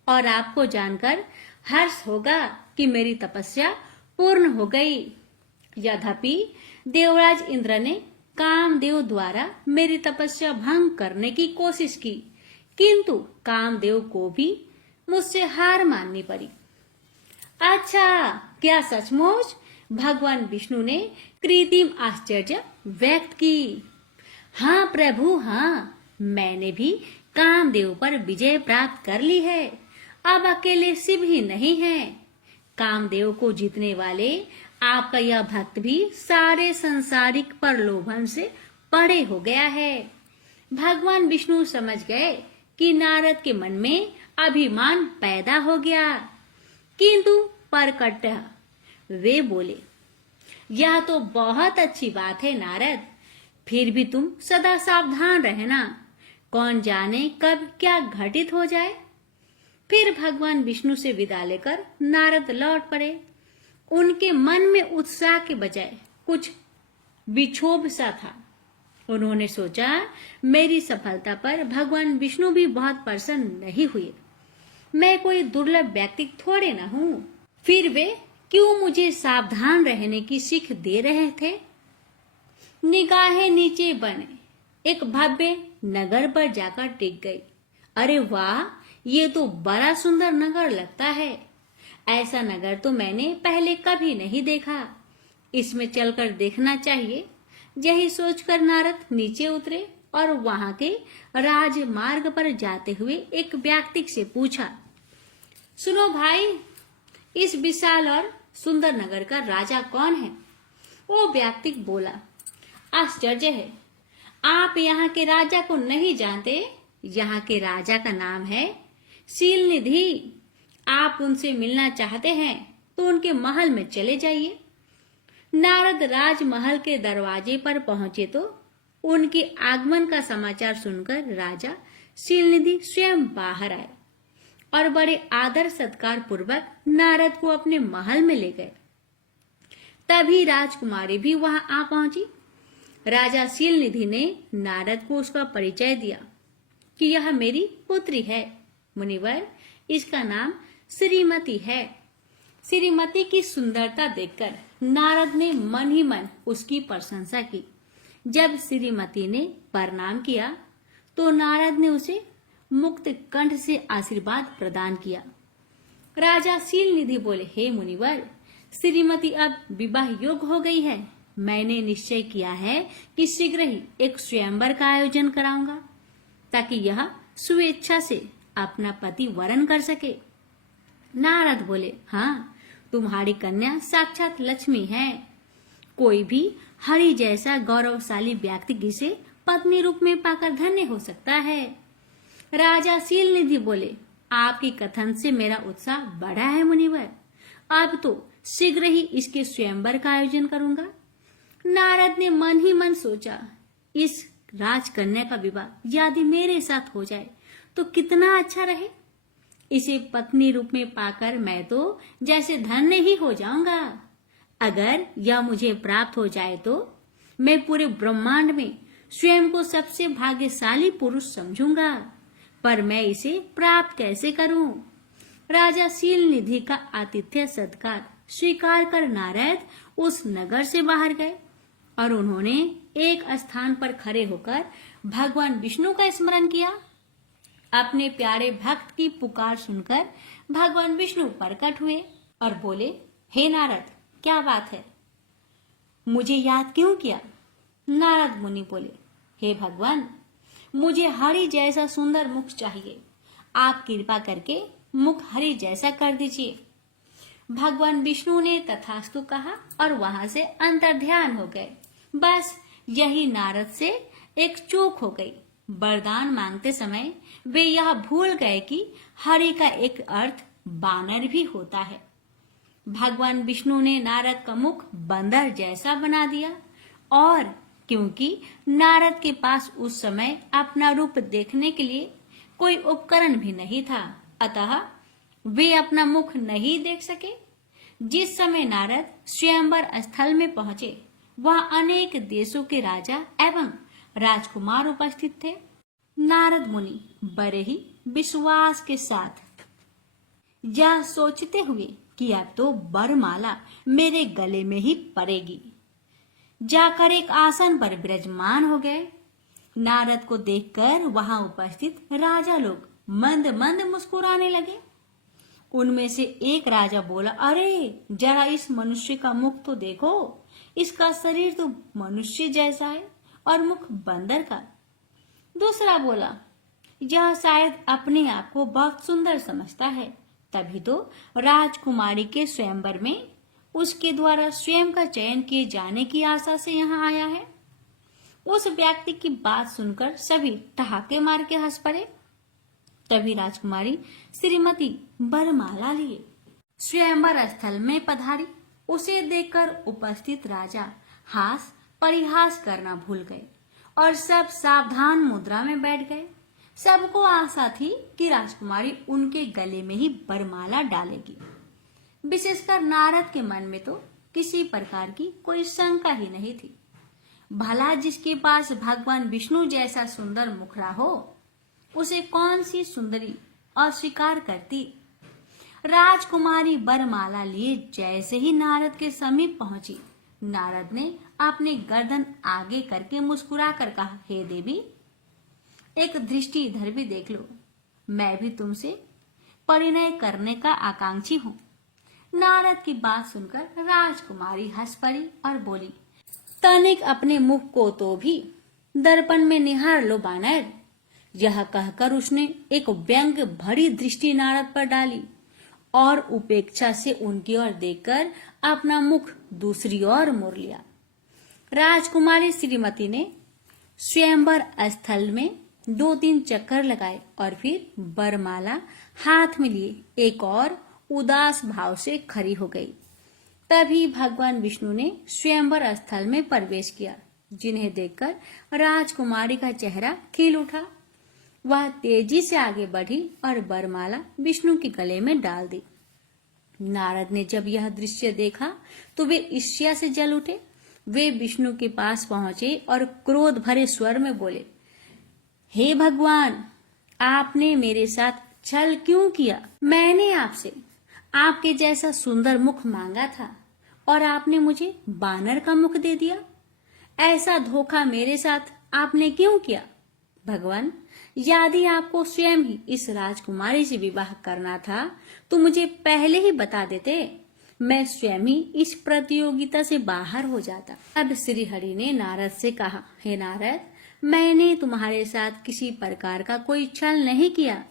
और आपको जानकर हर्ष होगा कि मेरी तपस्या पूर्ण हो गई। यद्यपि देवराज इंद्र ने कामदेव द्वारा मेरी तपस्या भंग करने की कोशिश की, किंतु कामदेव को भी मुझसे हार माननी पड़ी। अच्छा, क्या सचमुच? भगवान विष्णु ने कृत्रिम आश्चर्य व्यक्त की। हाँ प्रभु, हाँ, मैंने भी कामदेव पर विजय प्राप्त कर ली है। अब अकेले शिव ही नहीं है, कामदेव को जीतने वाले आपका यह भक्त भी सारे संसारिक प्रलोभन से परे हो गया है। भगवान विष्णु समझ गए कि नारद के मन में अभिमान पैदा हो गया, किंतु परकटः वे बोले, यह तो बहुत अच्छी बात है नारद, फिर भी तुम सदा सावधान रहना, कौन जाने कब क्या घटित हो जाए। फिर भगवान विष्णु से विदा लेकर नारद लौट पड़े। उनके मन में उत्साह के बजाय कुछ विक्षोभ सा था। उन्होंने सोचा, मेरी सफलता पर भगवान विष्णु भी बहुत प्रसन्न नहीं हुए। मैं कोई दुर्लभ व्यक्ति थोड़े न हूँ, फिर वे क्यों मुझे सावधान रहने की सीख दे रहे थे। निगाहें नीचे बने एक भव्य नगर पर जाकर टिक गई। अरे वाह, ये तो बड़ा सुंदर नगर लगता है। ऐसा नगर तो मैंने पहले कभी नहीं देखा। इसमें चलकर देखना चाहिए। यही सोचकर नारद नीचे उतरे और वहां के राजमार्ग पर जाते हुए एक व्यक्ति से पूछा, सुनो भाई, इस विशाल और सुंदर नगर का राजा कौन है? वो व्यक्ति बोला, आश्चर्य है, आप यहाँ के राजा को नहीं जानते। यहाँ के राजा का नाम है शीलनिधि। आप उनसे मिलना चाहते हैं तो उनके महल में चले जाइए। नारद राजमहल के दरवाजे पर पहुंचे तो उनके आगमन का समाचार सुनकर राजा शीलनिधि स्वयं बाहर आए और बड़े आदर सत्कार पूर्वक नारद को अपने महल में ले गए। तभी राजकुमारी भी वहां आ पहुंची। राजा शीलनिधि ने नारद को उसका परिचय दिया कि यह मेरी पुत्री है मुनिवर, इसका नाम श्रीमती है। श्रीमती की सुंदरता देखकर नारद ने मन ही मन उसकी प्रशंसा की। जब श्रीमती ने प्रणाम किया तो नारद ने उसे मुक्त कंठ से आशीर्वाद प्रदान किया। राजा शीलनिधि बोले, हे मुनिवर, श्रीमती अब विवाह योग्य हो गई है। मैंने निश्चय किया है कि शीघ्र ही एक स्वयंवर का आयोजन कराऊंगा ताकि यह स्वेच्छा से अपना पति वरण कर सके। नारद बोले, हाँ, तुम्हारी कन्या साक्षात लक्ष्मी है। कोई भी हरि जैसा गौरवशाली व्यक्ति जिसे पत्नी रूप में पाकर धन्य हो सकता है। राजा शीलनिधि बोले, आपकी कथन से मेरा उत्साह बढ़ा है मुनिवर। अब तो शीघ्र ही इसके स्वयंवर का आयोजन करूंगा। नारद ने मन ही मन सोचा, इस राजकन्या का विवाह यदि मेरे साथ हो जाए तो कितना अच्छा रहे। इसे पत्नी रूप में पाकर मैं तो जैसे धन्य ही हो जाऊंगा। अगर यह मुझे प्राप्त हो जाए तो मैं पूरे ब्रह्मांड में स्वयं को सबसे भाग्यशाली पुरुष समझूंगा। पर मैं इसे प्राप्त कैसे करूं? राजा शीलनिधि का आतिथ्य सत्कार स्वीकार कर नारद उस नगर से बाहर गए और उन्होंने एक स्थान पर खड़े होकर भगवान विष्णु का स्मरण किया। अपने प्यारे भक्त की पुकार सुनकर भगवान विष्णु प्रकट हुए और बोले, हे नारद, क्या बात है? मुझे याद क्यों किया? नारद मुनि बोले, हे भगवान, मुझे हरि जैसा सुंदर मुख चाहिए। आप कृपा करके मुख हरि जैसा कर दीजिए। भगवान विष्णु ने तथास्तु कहा और वहां से अंतर्ध्यान हो गए। बस यही नारद से एक चूक हो गई। वरदान मांगते समय वे यह भूल गए कि हरि का एक अर्थ बानर भी होता है। भगवान विष्णु ने नारद का मुख बंदर जैसा बना दिया और क्योंकि नारद के पास उस समय अपना रूप देखने के लिए कोई उपकरण भी नहीं था, अतः वे अपना मुख नहीं देख सके। जिस समय नारद स्वयंवर स्थल में पहुंचे, वहां अनेक देशों के राजा एवं राजकुमार उपस्थित थे। नारद मुनि बड़े ही विश्वास के साथ यह सोचते हुए कि अब तो वरमाला मेरे गले में ही पड़ेगी, जाकर एक आसन पर विराजमान हो गए। नारद को देखकर वहां उपस्थित राजा लोग मंद मंद मुस्कुराने लगे। उनमें से एक राजा बोला, अरे जरा इस मनुष्य का मुख तो देखो, इसका शरीर तो मनुष्य जैसा है और मुख बंदर का। दूसरा बोला, यह शायद अपने आप को बहुत सुंदर समझता है, तभी तो राजकुमारी के स्वयंवर में उसके द्वारा स्वयं का चयन किए जाने की आशा से यहाँ आया है। उस व्यक्ति की बात सुनकर सभी ठहाके मार के हंस पड़े। तभी राजकुमारी श्रीमती वरमाला लिए स्वयंवर स्थल में पधारी। उसे देखकर उपस्थित राजा हास परिहास करना भूल गए और सब सावधान मुद्रा में बैठ गए। सबको आशा थी कि राजकुमारी उनके गले में ही वरमाला डालेगी। विशेषकर नारद के मन में तो किसी प्रकार की कोई शंका ही नहीं थी। भला जिसके पास भगवान विष्णु जैसा सुंदर मुखड़ा हो, उसे कौन सी सुंदरी अस्वीकार करती। राजकुमारी वरमाला लिए जैसे ही नारद के समीप पहुंची, नारद ने अपनी गर्दन आगे करके मुस्कुरा कर कहा, हे देवी, एक दृष्टि इधर भी देख लो, मैं भी तुमसे परिणय करने का आकांक्षी हूँ। नारद की बात सुनकर राजकुमारी हंस पड़ी और बोली, तनिक अपने मुख को तो भी दर्पण में निहार लो बानर। यह कहकर उसने एक व्यंग भरी दृष्टि नारद पर डाली और उपेक्षा से उनकी ओर देखकर अपना मुख दूसरी ओर मोड़ लिया। राजकुमारी श्रीमती ने स्वयंवर स्थल में 2-3 चक्कर लगाए और फिर वरमाला हाथ में लिए एक और उदास भाव से खड़ी हो गई। तभी भगवान विष्णु ने स्वयंवर स्थल में प्रवेश किया, जिन्हें देखकर राजकुमारी का चेहरा खिल उठा। वह तेजी से आगे बढ़ी और वरमाला विष्णु के गले में डाल दी। नारद ने जब यह दृश्य देखा तो वे ईर्ष्या से जल उठे। वे विष्णु के पास पहुंचे और क्रोध भरे स्वर में बोले, हे भगवान, आपने मेरे साथ छल क्यों किया? मैंने आपसे आपके जैसा सुंदर मुख मांगा था और आपने मुझे बानर का मुख दे दिया। ऐसा धोखा मेरे साथ आपने क्यों किया? भगवान, यदि आपको स्वयं ही इस राजकुमारी से विवाह करना था तो मुझे पहले ही बता देते, मैं स्वयं ही इस प्रतियोगिता से बाहर हो जाता। अब श्री हरि ने नारद से कहा, हे नारद, मैंने तुम्हारे साथ किसी प्रकार का कोई छल नहीं किया।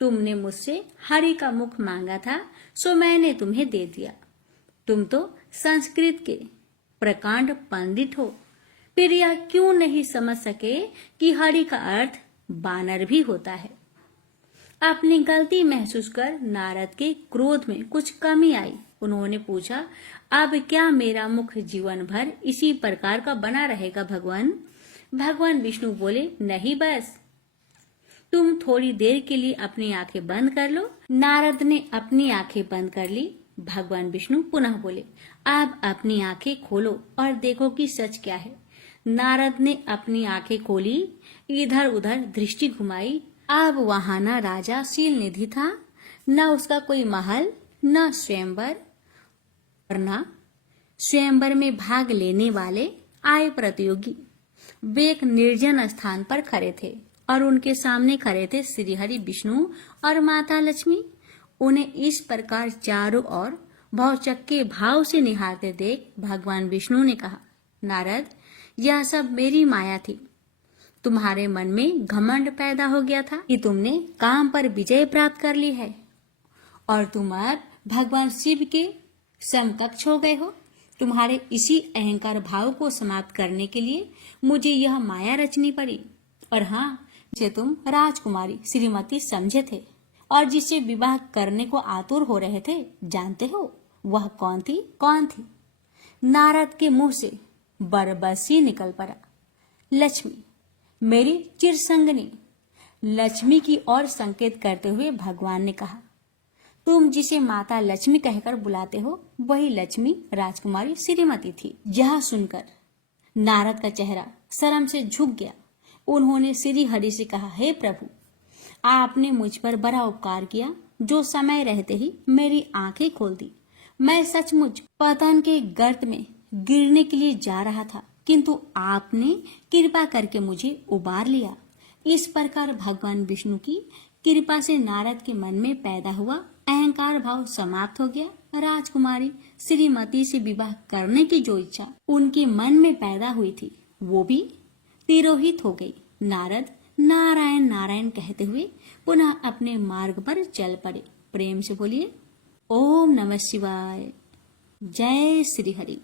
तुमने मुझसे हरि का मुख मांगा था, सो मैंने तुम्हें दे दिया। तुम तो संस्कृत के प्रकांड पंडित हो, फिर यह क्यों नहीं समझ सके कि हरि का अर्थ बानर भी होता है। अपनी गलती महसूस कर नारद के क्रोध में कुछ कमी आई। उन्होंने पूछा, अब क्या मेरा मुख जीवन भर इसी प्रकार का बना रहेगा भगवान? भगवान विष्णु बोले, नहीं, बस तुम थोड़ी देर के लिए अपनी आंखें बंद कर लो। नारद ने अपनी आंखें बंद कर ली। भगवान विष्णु पुनः बोले, अब अपनी आंखें खोलो और देखो कि सच क्या है। नारद ने अपनी आंखें खोली, इधर उधर दृष्टि घुमाई। अब वहां न राजा शील निधि था, न उसका कोई महल, न स्वयंवर, और न स्वयंवर में भाग लेने वाले आए प्रतियोगी। वे एक निर्जन स्थान पर खड़े थे और उनके सामने खड़े थे श्री हरि विष्णु और माता लक्ष्मी। उन्हें इस प्रकार चारों ओर भौचक्के भाव से निहारते देख भगवान विष्णु ने कहा, नारद, यह सब मेरी माया थी। तुम्हारे मन में घमंड पैदा हो गया था कि तुमने काम पर विजय प्राप्त कर ली है और तुम अब भगवान शिव के समकक्ष हो गए हो। तुम्हारे इसी अहंकार भाव को समाप्त करने के लिए मुझे यह माया रचनी पड़ी। और हाँ, जिसे तुम राजकुमारी श्रीमती समझे थे और जिससे विवाह करने को आतुर हो रहे थे, जानते हो वह कौन थी? कौन थी? नारद के मुंह से बरबसी निकल पड़ा, लक्ष्मी, मेरी चिरसंगनी। लक्ष्मी की ओर संकेत करते हुए भगवान ने कहा, तुम जिसे माता लक्ष्मी कहकर बुलाते हो, वही लक्ष्मी राजकुमारी श्रीमती थी। यह सुनकर नारद का चेहरा शर्म से झुक गया। उन्होंने श्री हरि से कहा, हे प्रभु, आपने मुझ पर बड़ा उपकार किया, जो समय रहते ही मेरी आंखें खोल दी। मैं सचमुच पतन के गर्त में गिरने के लिए जा रहा था, किंतु आपने कृपा करके मुझे उबार लिया। इस प्रकार भगवान विष्णु की कृपा से नारद के मन में पैदा हुआ अहंकार भाव समाप्त हो गया। राजकुमारी श्रीमती से विवाह करने की जो इच्छा उनके मन में पैदा हुई थी, वो भी तिरोहित हो गई। नारद नारायण नारायण कहते हुए पुनः अपने मार्ग पर चल पड़े। प्रेम से बोलिए, ओम नमः शिवाय। जय श्री हरि।